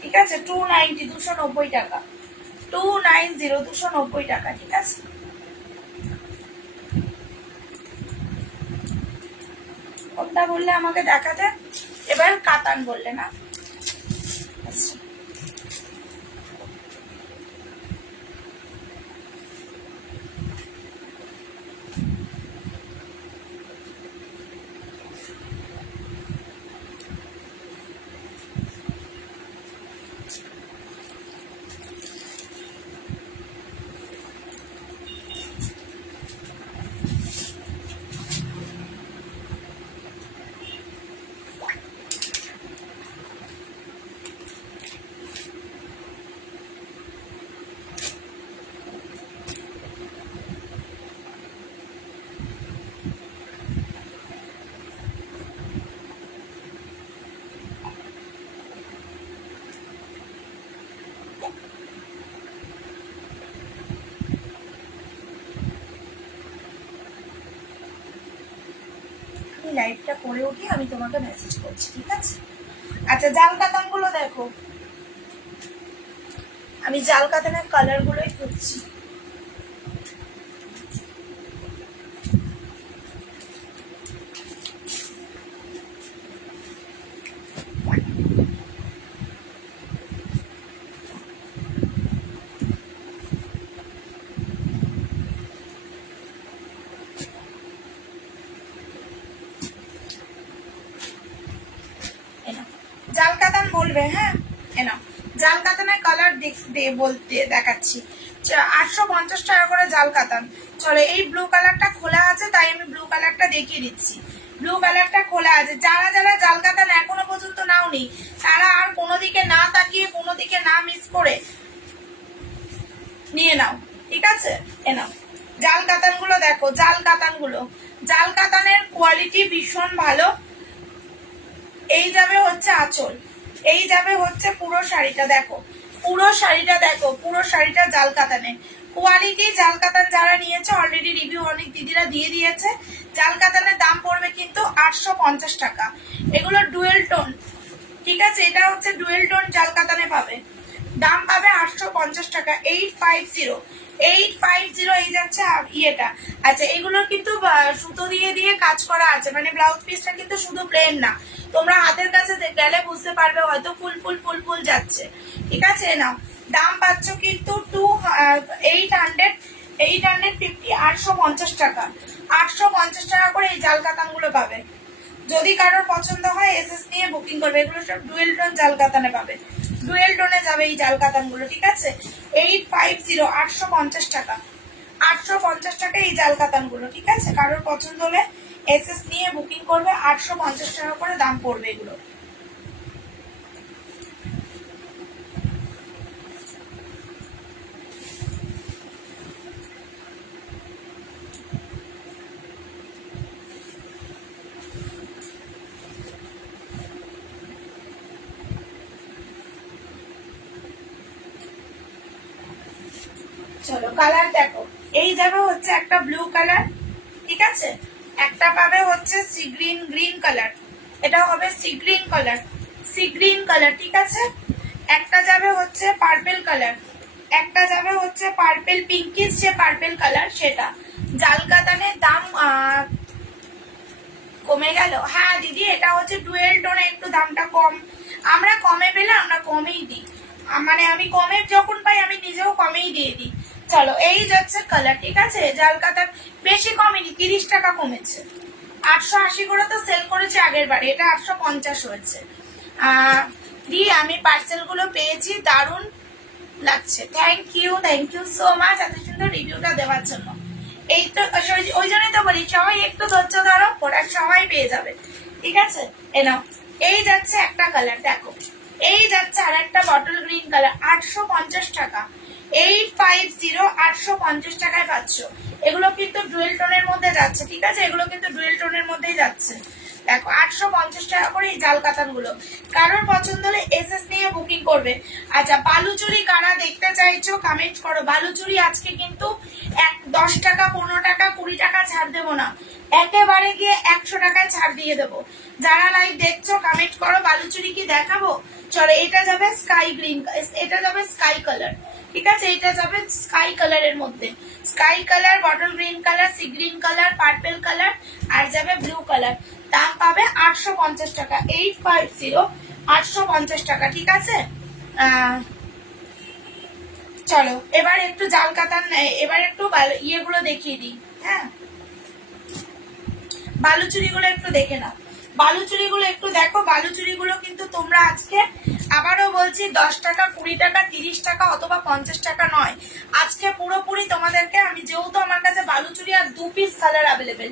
ঠিক আছে 290, 290 টাকা, 290, 290 টাকা। ঠিক আছে কোনটা বললে আমাকে দেখাতে? এবার কাতান বললে না? আচ্ছা লাইভটা করে উঠি আমি তোমাকে মেসেজ করছি। ঠিক আছে আচ্ছা জাল কাতান গুলো দেখো, আমি জাল কাতানের কালার গুলোই খুঁজছি। জাল কাতান বলবে হ্যাঁ এনাও, জাল কাতানের কালার বলতে দেখাচ্ছি। 850 টাকা করে জাল কাতান। চলো এই ব্লু কালারটা খোলা আছে তাই আমি ব্লু কালারটা দেখিয়ে দিচ্ছি। ব্লু কালারটা খোলা আছে, যারা যারা জাল কাতান এখনো পর্যন্ত নাওনি তারা আর কোনো দিকে না তাকিয়ে কোনো দিকে না মিস করে নিয়ে নাও। ঠিক আছে এনাও জাল কাতান গুলো দেখো, জাল কাতান গুলো, জাল কাতানের কোয়ালিটি ভীষণ ভালো। এই যাবে হচ্ছে আঁচল, এই যাবে হচ্ছে পুরো শাড়িটা দেখো, পুরো শাড়িটা দেখো, পুরো শাড়িটা জাল কাতানের কোয়ালিটি। জাল কাতান যারা নিয়েছে অলরেডি রিভিউ অনেক দিদিরা দিয়ে দিয়েছে। জাল কাতানের দাম পড়বে কিন্তু 850 টাকা। এগুলো ডুয়েল টোন। ঠিক আছে এটা হচ্ছে ডুয়েল টোন জাল কাতানে পাবে, দাম পাবে 850 টাকা। 850, 850 এই যাচ্ছে ইয়েটা। আচ্ছা এগুলোর কিন্তু সুতো দিয়ে দিয়ে কাজ করা আছে, মানে ব্লাউজ পিসটা কিন্তু শুধু প্লেন না, তোমরা হাতের কাছে গেলে বুঝতে পারবে হয়তো ফুল ফুল ফুল ফুল যাচ্ছে। ঠিক আছে নাও দাম পাচ্ছ কিন্তু 850, 850 টাকা, 850 টাকা করে এই জাল কাতান গুলো পাবে। যদি কারোর পছন্দ হয় এসএস নিয়ে বুকিং করবে। এগুলো সব ডুয়েল টোন জাল কাতানে পাবে, ডুয়েল টোনে যাবে এই জাল কাতান গুলো। ঠিক আছে 850, 850 টাকা, 850 টাকা এই জাল কাতান গুলো। ঠিক আছে কারোর পছন্দ হলে এসএস নিয়ে বুকিং করবে, 850 টাকা করে দাম পড়বে এগুলো। চলো কালার দেখো, এই যাবে হচ্ছে একটা ব্লু কালার। ঠিক আছে একটা পাবে হচ্ছে সি গ্রিন, গ্রিন কালার, এটা হবে C green colour, sea green colour. ঠিক আছে একটা যাবে হচ্ছে পার্পেল কালার, একটা যাবে হচ্ছে পার্পেল পিঙ্কিশ যে পার্পেল কালার সেটা। জাল কাতানের দাম কমে গেল। হ্যাঁ দিদি এটা হচ্ছে ডুয়েল টোনে একটু দামটা কম, আমরা কমে পেলে মানে আমি কমের যখন পাই আমি নিজেও কমেই দিয়ে দিই। চলো এই যাচ্ছে কালার, ঠিক আছে, জাল কাতার বেশি কমেনি, 30 টাকা কমেছে। 880 করে তো সেল করেছে আগের বারে, এটা 850 হয়েছে। দিয়ে আমি পার্সেলগুলো পেয়েছি, দারুণ লাগছে। থ্যাংক ইউ সো মাচ এত সুন্দর রিভিউটা দেওয়ার জন্য। এই তো ওই জন্যই তো বলি সবাই একটু ধৈর্য ধরো, প্রোডাক্ট সবাই পেয়ে যাবে, ঠিক আছে। নাও এই যাচ্ছে একটা কালার, দেখো এই যাচ্ছে আর একটা বটল গ্রিন কালার, 850 টাকা, 850 850 টাকায় পাচ্ছ। এগুলো কিন্তু ডুয়েল টোনের মধ্যে যাচ্ছে, ঠিক আছে, এগুলো কিন্তু ডুয়েল টোনের মধ্যেই যাচ্ছে। দেখো 850 টাকা করে এই জাল কাতান গুলো। কারোর পছন্দ হলে এসএস নিয়ে বুকিং করবে। আচ্ছা বালুচুরি কারা দেখতে চাইছো কমেন্ট করো। বালুচুরি আজকে কিন্তু 10 টাকা 15 টাকা 20 টাকা ছাড় দেবো না, একেবারে গিয়ে 100 টাকায় ছাড় দিয়ে দেবো। যারা লাইভ দেখছো কমেন্ট করো, বালুচুরি কি দেখাবো। চলো এটা যাবে স্কাই গ্রিন, এটা যাবে স্কাই কালার, ঠিক আছে, এটা যাবে স্কাই কালারের মধ্যে, sky colour, bottle green colour, sea green colour, purple colour, আর যাবে ব্লু কালার। দাম পাবে 850 টাকা, 850 850 টাকা, ঠিক আছে। চলো এবার একটু জাল কাতান, এবার একটু ইয়েগুলো দেখিয়ে দিই। হ্যাঁ বালুচুরিগুলো একটু দেখে নাও, বালুচুরিগুলো একটু দেখো। বালুচুরিগুলো কিন্তু তোমরা আজকে আবারও বলছি 10 টাকা 20 টাকা 30 টাকা অথবা 50 টাকা নয়, আজকে পুরোপুরি তোমাদেরকে আমি, যেহেতু আমার কাছে বালুচুরি আর 2 piece colour available,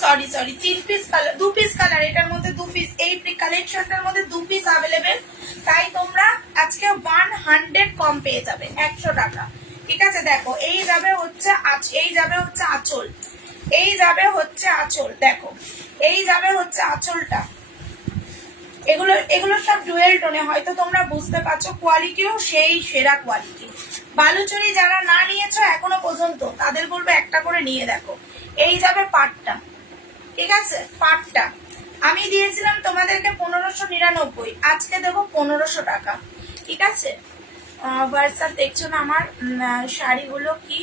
sorry 3 piece colour, 2 piece colour, এটার মধ্যে 2 পিস, এই কালেকশনটার মধ্যে 2 পিস অ্যাভেলেবেল, তাই তোমরা আজকে 100 কম পেয়ে যাবে, 100 টাকা, ঠিক আছে। দেখো এই যাবে হচ্ছে এই যাবে হচ্ছে আঁচল, এই যাবে হচ্ছে আঁচল, দেখো এই যাবে হচ্ছে আঁচলটা। এগুলো এগুলো সব ডুয়েল টোনে, হয়তো তোমরা বুঝতে পারছো, কোয়ালিটিও সেই সেরা কোয়ালিটি। বালুচুরি যারা না নিয়েছো এখনো পর্যন্ত তাদের বলবো একটা করে নিয়ে দেখো। এই যাবে পাটটা, ঠিক আছে, পাটটা আমি দিয়েছিলাম তোমাদেরকে 1599, আজকে দেবো 1500 টাকা, ঠিক আছে। হোয়াটসঅ্যাপ দেখছো না আমার শাড়িগুলো কি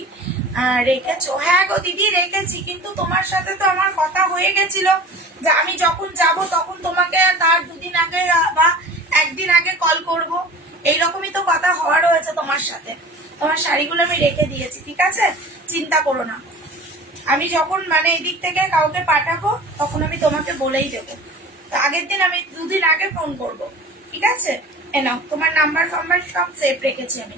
রেখেছো? হ্যাঁ গো দিদি রেখেছি, কিন্তু তোমার সাথে তো আমার কথা হয়ে গেছিল যে আমি যখন যাব তখন তোমাকে তার 2 দিন আগে বা 1 দিন আগে কল করব, এইরকমই তো কথা হওয়া রয়েছে তোমার সাথে। তোমার শাড়িগুলো আমি রেখে দিয়েছি, ঠিক আছে, চিন্তা করো না। আমি যখন মানে এদিক থেকে কাউকে পাঠাবো তখন আমি তোমাকে বলেই দেবো, তো আগের দিন আমি 2 দিন আগে ফোন করব, ঠিক আছে। নাও তোমার নাম্বার ফাম্বার সব সেভ রেখেছি আমি।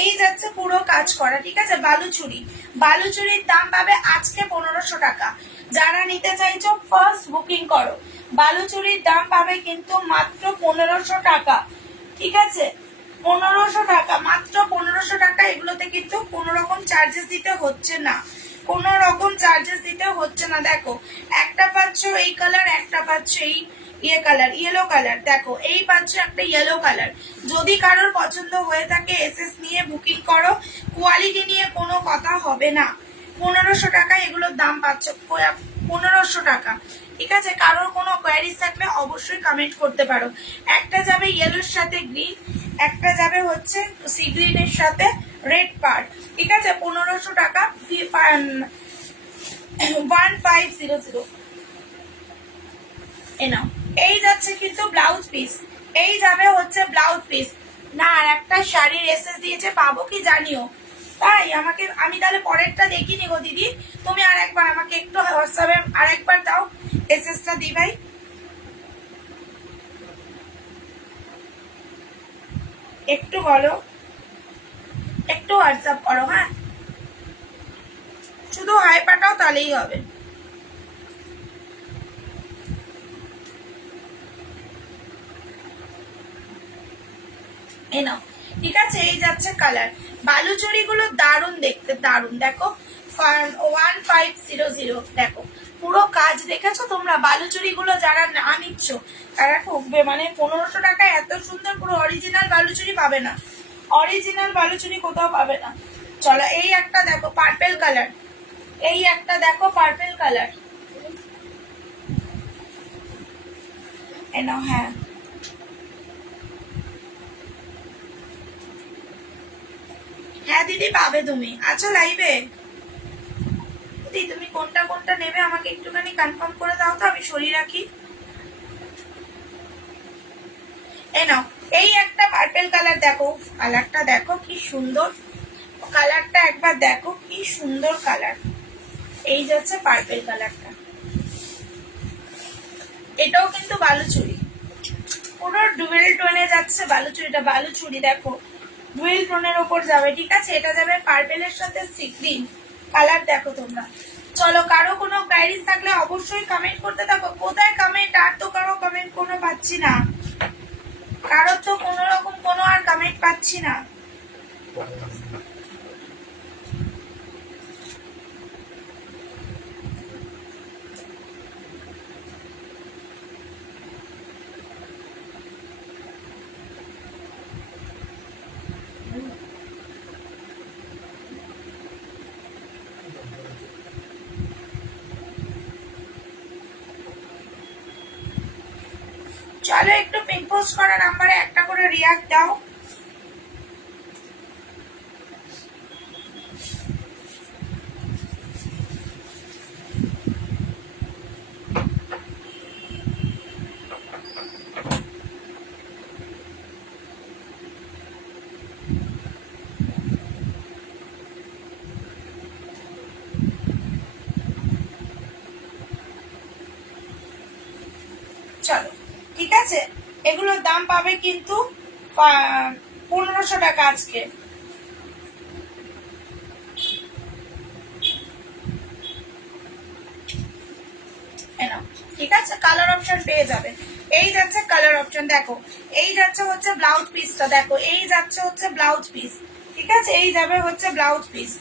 এই যাচ্ছে পুরো কাজ করা, ঠিক আছে, বালুচুরি। বালুচুরির দাম পাবে আজকে 1500 টাকা। যারা নিতে চাইছো ফার্স্ট বুকিং করো। বালুচুরির দাম পাবে কিন্তু মাত্র 1500 টাকা, ঠিক আছে, 1500 টাকা, মাত্র 1500 টাকা। এগুলোতে কিন্তু কোনো রকম চার্জেস দিতে হচ্ছে না, কোনো রকম চার্জেস দিতে হচ্ছে না। দেখো একটা পাচ্ছ এই কালার, একটা পাচ্ছ এই ইয়ে কালার, ইয়েলো কালার, দেখো এই পাচ্ছ একটা ইয়েলো কালার। যদি কারোর পছন্দ হয়ে থাকে এসএস নিয়ে বুকিং করো, কোয়ালিটি নিয়ে কোনো কথা হবে না। 1500 টাকা এগুলোর দাম পাচ্ছ, 1500 টাকা, ঠিক আছে। কারোর কোনো কোয়ারিজ থাকলে অবশ্যই কমেন্ট করতে পারো। একটা যাবে ইয়েলোর সাথে গ্রিন, একটা যাবে হচ্ছে সি গ্রিনের সাথে রেড পার্ট, ঠিক আছে, 1500 টাকা, 1500। নাও এই যাচ্ছে কিন্তু ব্লাউজ পিস, এই যাবে হচ্ছে ব্লাউজ পিস। না আর একটা শাড়ির এসএস দিয়েছে, পাবো কি জানিও, তাই আমাকে, আমি তাহলে পরেরটা দেখিনি গো দিদি, তুমি আর একবার আমাকে একটু হোয়াটসঅ্যাপে আর একবার দাও এসএসটা দি ভাই, একটু বলো, একটু হোয়াটসঅ্যাপ করো, হ্যাঁ শুধু হাই পাঠাও তাহলেই হবে। নাও ঠিক আছে, এই যাচ্ছে কালার। বালুচুরি গুলো দারুণ দেখতে, দারুণ, দেখো 1500, দেখো পুরো কাজ দেখেছো তোমরা। বালুচুরি গুলো যারা না নিচ্ছ তারা ঠকবে, মানে 1500 টাকায় এত সুন্দর পুরো অরিজিনাল বালুচুরি পাবে না, অরিজিনাল বালুচুরি কোথাও পাবে না। চলো এই একটা দেখো পার্পেল কালার, এই একটা দেখো পার্পেল কালার, নাও, হ্যাঁ হ্যাঁ দিদি পাবে, তুমি আছো লাইভে দিদি, তুমি কোনটা কোনটা নেবে আমাকে একটুখানি কনফার্ম করে দাও তো, আমি সরিয়ে রাখি। নাও এই একটা পার্পেল কালার দেখো, কালারটা দেখো কি সুন্দর, কালারটা একবার দেখো কি সুন্দর কালার। এই যাচ্ছে পার্পেল কালারটা, এটাও কিন্তু বালুচুরি, পুরো ডুয়েল টোনে যাচ্ছে বালুচুরিটা। বালুচুরি দেখো ডুয়েল টোনের ওপর যাবে, ঠিক আছে। এটা যাবে পার্পেলের সাথে সি গ্রিন কালার, দেখো তোমরা। চলো, কারো কোনো কোয়ারিজ থাকলে অবশ্যই কমেন্ট করতে থাকো। কোথায় কমেন্ট? আর তো কারো কমেন্ট কোনো পাচ্ছি না, কারো তো কোনো রকম কোনো আর কমেন্ট পাচ্ছি না। চলো একটু পিন পোস্ট করা নাম্বারে একটা করে রিয়াক্ট দাও। চলো ঠিক আছে, এগুলোর দাম পাবে কিন্তু 1500 টাকা আজকে। ঠিক আছে, কালার অপশন পেয়ে যাবে। এই যাচ্ছে কালার অপশন, দেখো এই যাচ্ছে হচ্ছে ব্লাউজ পিসটা, দেখো এই যাচ্ছে হচ্ছে ব্লাউজ পিস, ঠিক আছে। এই যাবে হচ্ছে ব্লাউজ পিস,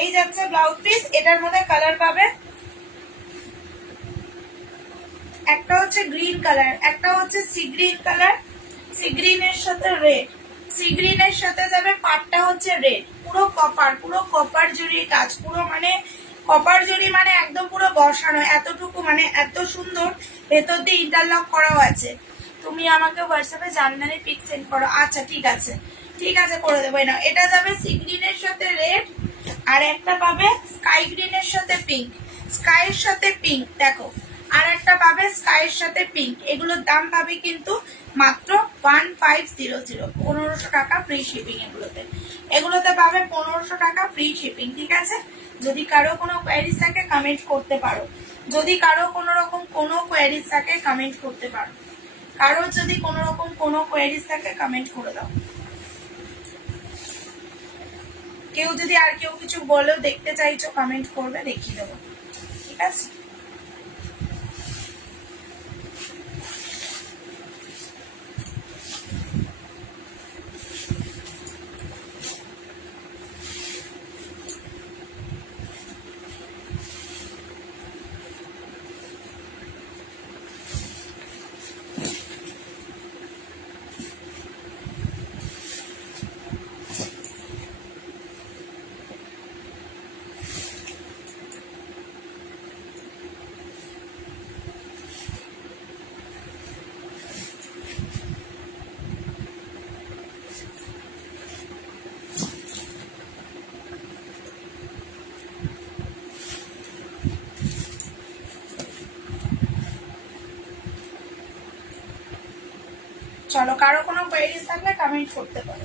এই যাচ্ছে ব্লাউজ পিস। এটার মধ্যে কালার পাবে, একটা হচ্ছে গ্রিন কালার, একটা হচ্ছে সি গ্রিন কালার, সি গ্রিনের সাথে রেড, সি গ্রিনের সাথে যাবে পাটটা হচ্ছে রেড, পুরো কপার, পুরো কপার জড়িয়ে কাজ, পুরো মানে কপার জড়ি, মানে একদম পুরো বসানো, এতটুকু মানে এত সুন্দর। ভেতর দিয়ে ইন্টারলক করাও আছে। তুমি আমাকে হোয়াটসঅ্যাপে জার্নালি পিক সেন্ড করো। আচ্ছা ঠিক আছে, ঠিক আছে করে দেবো। না, এটা যাবে সি গ্রিনের সাথে রেড, আর একটা পাবে স্কাই গ্রিনের সাথে পিঙ্ক, স্কাইয়ের সাথে পিঙ্ক, দেখো আর একটা পাবে স্কাইয়ের সাথে পিঙ্ক। এগুলোর দাম পাবে কিন্তু মাত্র 1500, 1500 টাকা ফ্রি শিপিং। এগুলোতে পাবে 1500 টাকা ফ্রি শিপিং, ঠিক আছে। যদি কারো কোনো কোয়ারিজ থাকে কমেন্ট করতে পারো, যদি কারো কোনো রকম কোনো কোয়ারিজ থাকে কমেন্ট করতে পারো, কারো যদি কোনো রকম কোনো কোয়ারিজ থাকে কমেন্ট করে দাও। কেউ যদি আর কেউ কিছু বলেও দেখতে চাইছো কমেন্ট করবে, দেখিয়ে দেবো, ঠিক আছে। চলো, কারো কোনো কোয়েরিজ থাকলে কমেন্ট করতে পারো।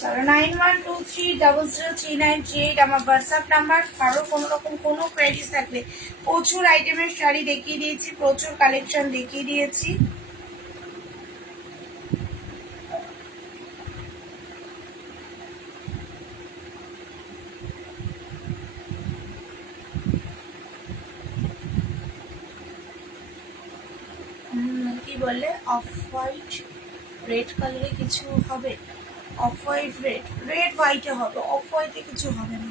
চলো, 9123003938 আমার হোয়াটসঅ্যাপ নাম্বার। কারো কোনো রকম কোনো কোয়েরিজ থাকলে, প্রচুর আইটেমের শাড়ি দেখিয়ে দিয়েছি, প্রচুর কালেকশন দেখিয়ে দিয়েছি। কি বললে? অফ হোয়াইট রেড কালারে কিছু হবে? অফ হোয়াইট রেড, রেড হোয়াইটে হবে, অফ হোয়াইটে কিছু হবে না,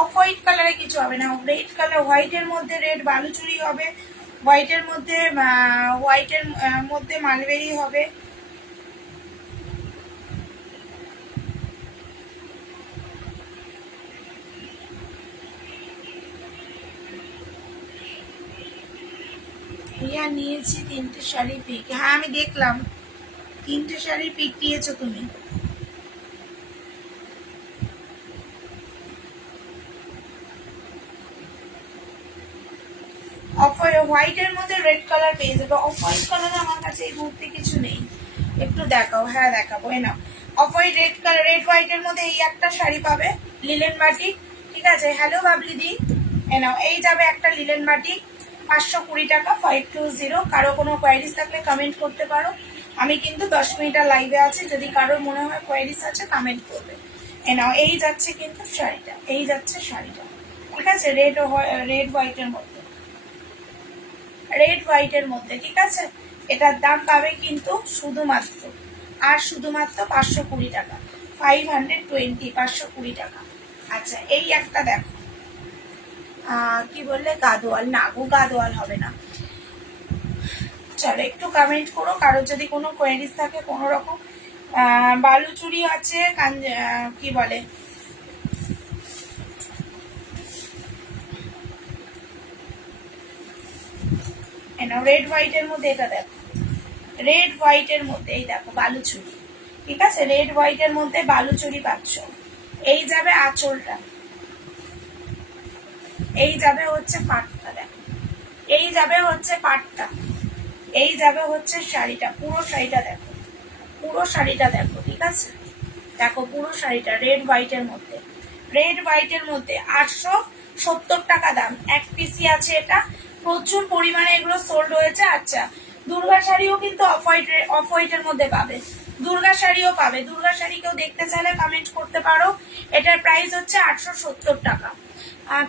অফ হোয়াইট কালারে কিছু হবে না। রেড কালার, হোয়াইটের মধ্যে রেড বালুচুরি হবে, হোয়াইটের মধ্যে মালবেরি হবে। ইয়া নিয়েছি 3টে শাড়ি পিক, হ্যাঁ আমি দেখলাম 3টে শাড়ি পিক দিয়েছো তুমি। হোয়াইটের মধ্যে রেড কালার পেয়ে যাবে। অফ হোয়াইট কালার আমার কাছে এই মুহূর্তে কিছু নেই, একটু দেখাও। হ্যাঁ দেখাবো, এ নাও off white red colour, red হোয়াইটের মধ্যে এই একটা শাড়ি পাবে লিলেন বাটি, ঠিক আছে। হ্যালো বাবলি দি, এ নাও এই যাবে একটা লিলেন বাটি, 520 টাকা, 520। কারো কোনো কোয়ারিজ থাকলে কমেন্ট করতে পারো। আমি কিন্তু 10 মিনিটের লাইভে আছি, যদি কারোর মনে হয় কোয়ারিজ আছে কমেন্ট করবে। এ নাও এই যাচ্ছে কিন্তু শাড়িটা, এই যাচ্ছে শাড়িটা, ঠিক আছে। রেড হোয়াইটের মধ্যে, রেড হোয়াইটের মধ্যে, ঠিক আছে। এটার দাম পাবে কিন্তু শুধুমাত্র আর শুধুমাত্র 520 টাকা, 520, 520 টাকা। আচ্ছা এই একটা দেখো, কি বললে গাদোয়াল, না গো গাদোয়াল হবে না। চলো একটু কমেন্ট করো কারোর যদি কোনো কোয়েরিজ থাকে কোনো রকম। বালুচুরি আছে, কি বলে রেড হোয়াইটের মধ্যে, এটা দেখো রেড হোয়াইটের মধ্যে, এই দেখো বালুচুরি, ঠিক আছে। রেড হোয়াইটের মধ্যে বালুচুরি পাচ্ছ। এই যাবে আঁচলটা, এই যাবে হচ্ছে পাটটা, দেখো এই যাবে হচ্ছে পাটটা, এই যাবে হচ্ছে শাড়িটা, পুরো শাড়িটা দেখো, পুরো শাড়িটা দেখো, ঠিক আছে। দেখো পুরো শাড়িটা রেড হোয়াইটের মধ্যে, রেড হোয়াইটের মধ্যে 870 টাকা দাম। এক পিসি আছে এটা, প্রচুর পরিমাণে এগুলো সোল্ড হয়েছে। আচ্ছা দুর্গা শাড়িও কিন্তু অফ হোয়াইটের মধ্যে পাবে, দুর্গা শাড়িও পাবে। দুর্গা শাড়ি কেউ দেখতে চাইলে কমেন্ট করতে পারো। এটার প্রাইস হচ্ছে 870 টাকা।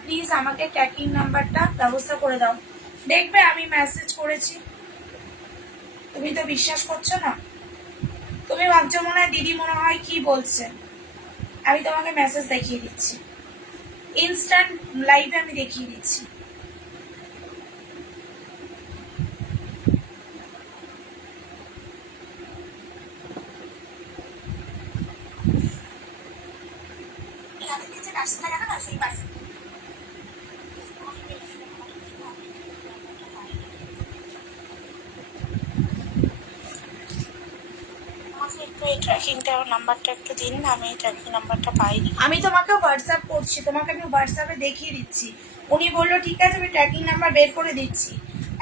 প্লিজ আমাকে ট্র্যাকিং নাম্বারটা ব্যবস্থা করে দাও। দেখবে আমি মেসেজ করেছি, তুমি তো বিশ্বাস করছো না, তুমি ভাবছো মনে হয় দিদি মনে হয় কি বলছে। আমি তোমাকে মেসেজ দেখিয়ে দিচ্ছি, ইনস্ট্যান্ট লাইভে আমি দেখিয়ে দিচ্ছি। নাম্বারটা একটু দিন, আমি ট্র্যাকিং নাম্বারটা পাইনি। আমি তোমাকে হোয়াটসঅ্যাপ করছি, তোমাকে আমি হোয়াটসঅ্যাপে দেখিয়ে দিচ্ছি। উনি বললো ঠিক আছে আমি ট্র্যাকিং নাম্বার বের করে দিচ্ছি,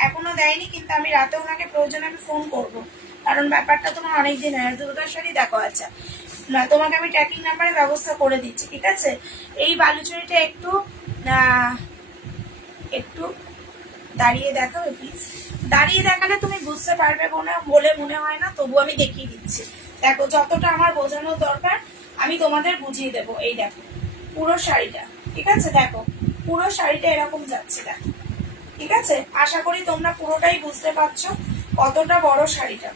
এখনো দেয়নি, কিন্তু আমি রাতে ওনাকে প্রয়োজনে আমি ফোন করবো, কারণ ব্যাপারটা তোমার অনেকদিন হয়। দুর্গা শাড়ি দেখো, আচ্ছা না তোমাকে আমি ট্র্যাকিং নাম্বারের ব্যবস্থা করে দিচ্ছি, ঠিক আছে। এই বালুচুরিটা একটু একটু দাঁড়িয়ে দেখাবে প্লিজ, দাঁড়িয়ে দেখালে তুমি বুঝতে পারবে বলে মনে হয় না, তবু আমি দেখিয়ে দিচ্ছি। দেখো যতটা আমার বোঝানোর দরকার আমি তোমাদের বুঝিয়ে দেবো। এই দেখো পুরো শাড়িটা, ঠিক আছে। দেখো পুরো শাড়িটা এরকম যাচ্ছে, দেখো ঠিক আছে। আশা করি তোমরা পুরোটাই বুঝতে পারছো কতটা বড় শাড়িটা।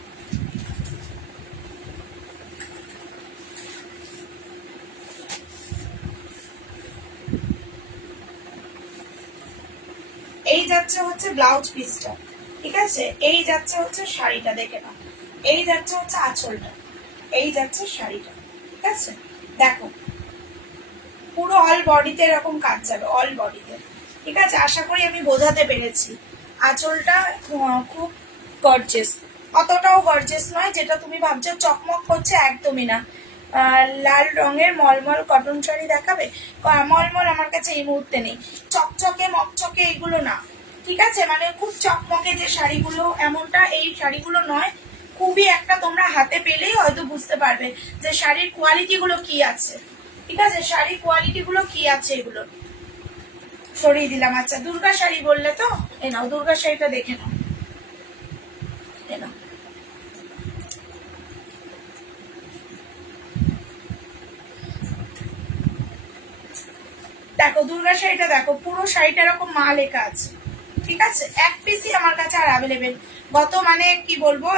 এই যাচ্ছে হচ্ছে ব্লাউজ পিসটা, ঠিক আছে। এই যাচ্ছে হচ্ছে শাড়িটা, দেখে নাও। এই যাচ্ছে হচ্ছে আঁচলটা, এই যাচ্ছে শাড়িটা, ঠিক আছে। দেখো পুরো অল বডিতে এরকম কাজ যাবে, অল বডিতে, ঠিক আছে। আশা করি আমি বোঝাতে পেরেছি। আঁচলটা খুব গর্জেস, অতটাও গর্জেস নয় যেটা তুমি ভাবছো চকমক করছে, একদমই না। লাল রঙের মলমল কটন শাড়ি দেখাবে, মলমল আমার কাছে এই মুহূর্তে নেই। চকচকে মকচকে এগুলো না, ঠিক আছে। মানে খুব চকমকে যে শাড়িগুলো এমনটা এই শাড়িগুলো নয়। খুবই একটা তোমরা হাতে পেলেই হয়তো বুঝতে পারবে যে শাড়ির কোয়ালিটি গুলো কি আছে, ঠিক আছে। শাড়ির কোয়ালিটি গুলো কি আছে এগুলো সরিয়ে দিলাম। আচ্ছা দুর্গা শাড়ি বললে তো, এ নাও দুর্গা শাড়িটা দেখে নাও, এ নাও। দেখো দুর্গা শাড়িটা দেখো, পুরো শাড়িটা এরকম মা লেখা আছে, ঠিক আছে। এক পিসই আমার কাছে আর অ্যাভেলেবেল। গত মানে কি বলবো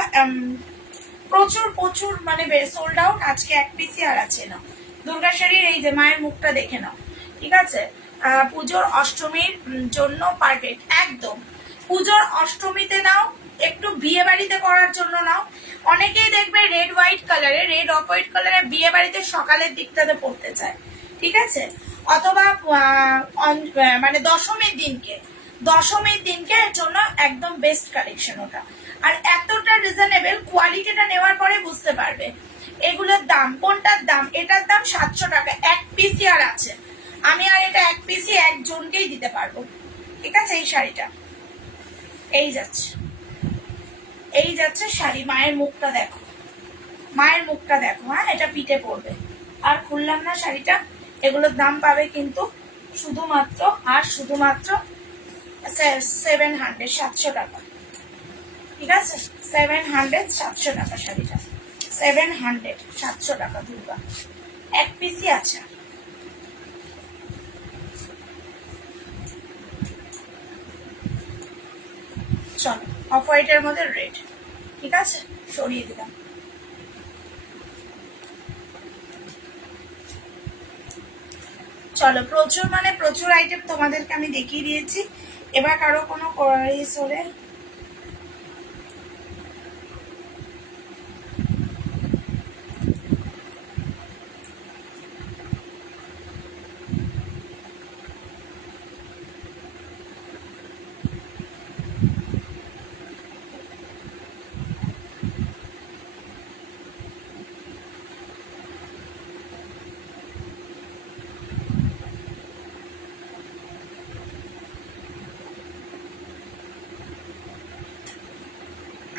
প্রচুর প্রচুর মানে সোল্ড আউট, আজকে এক পিসই আর আছে না। দুর্গা শাড়ির এই যে মায়ের মুখটা দেখে নাও, ঠিক আছে। পুজোর অষ্টমীর জন্য পারফেক্ট একদম। পুজোর অষ্টমীতে নাও, একটু বিয়ে বাড়িতে পরার জন্য নাও। অনেকেই দেখবে রেড হোয়াইট কালারে, রেড অফ হোয়াইট কালারে বিয়ে বাড়িতে সকালের দিকটাতে পড়তে চায়, ঠিক আছে। অথবা মানে দশমীর দিনকে এর জন্য একদম বেস্ট কালেকশন ওটা। আর এতটা রিজনেবল, কোয়ালিটিটা নেওয়ার পরে বুঝতে পারবে এগুলোর দাম। কোনটার দাম? এটার দাম 700 টাকা, এক পিসি আর আছে। আমি আর এটা এক পিসি একজনকেই দিতে পারবো, ঠিক আছে। এই শাড়িটা এই যাচ্ছে, এই যাচ্ছে শাড়ি। মায়ের মুখটা দেখো, মায়ের মুখটা দেখো। হ্যাঁ, এটা পিঠে পড়বে। আর খুললাম না শাড়িটা। এগুলোর দাম পাবে কিন্তু শুধুমাত্র আর শুধুমাত্র 700, 700 টাকা। ঠিক আছে, 700, 700 টাকা শাড়িটা। 700, 700 টাকা দুর্গা। এক পিসই আছে। চলো, অফ হোয়াইটের মধ্যে রেড। ঠিক আছে, সরিয়ে দিলাম। চলো, প্রচুর মানে প্রচুর আইটেম তোমাদেরকে আমি দেখিয়ে দিয়েছি। এবার কারো কোনো কোয়ারিজ হলে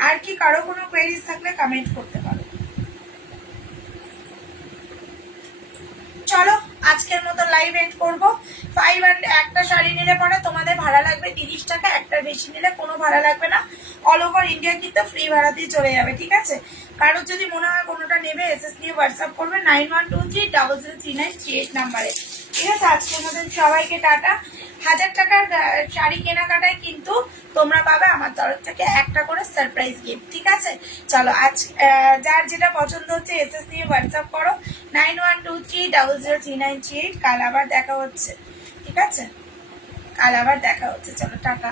আর কি কারো কোনো কোয়েরিজ থাকলে কমেন্ট করতে পারো। চলো, আজকের মতো লাইভ এন্ড করবো। 500 একটা শাড়ি নিলে পরে তোমাদের ভাড়া লাগবে 30 টাকা, একটা বেশি নিলে কোনো ভাড়া লাগবে না। অল ওভার ইন্ডিয়া কিন্তু ফ্রি ভাড়া দিয়ে চলে যাবে। ঠিক আছে, কারোর যদি মনে হয় কোনোটা নেবে, এসএস নিয়ে হোয়াটসঅ্যাপ করবে 9123003938 নাম্বারে। ঠিক আছে, আজকের মতন সবাইকে টাটা। 1000 টাকার শাড়ি কেনাকাটায় কিন্তু তোমরা পাবে আমার তরফ থেকে একটা করে সারপ্রাইজ গিফট। ঠিক আছে, চলো আজ যার যেটা পছন্দ হচ্ছে এসএস নিয়ে হোয়াটসঅ্যাপ করো 9123003938। কাল আবার দেখা হচ্ছে। ঠিক আছে, কাল আবার দেখা হচ্ছে। চলো, টাটা।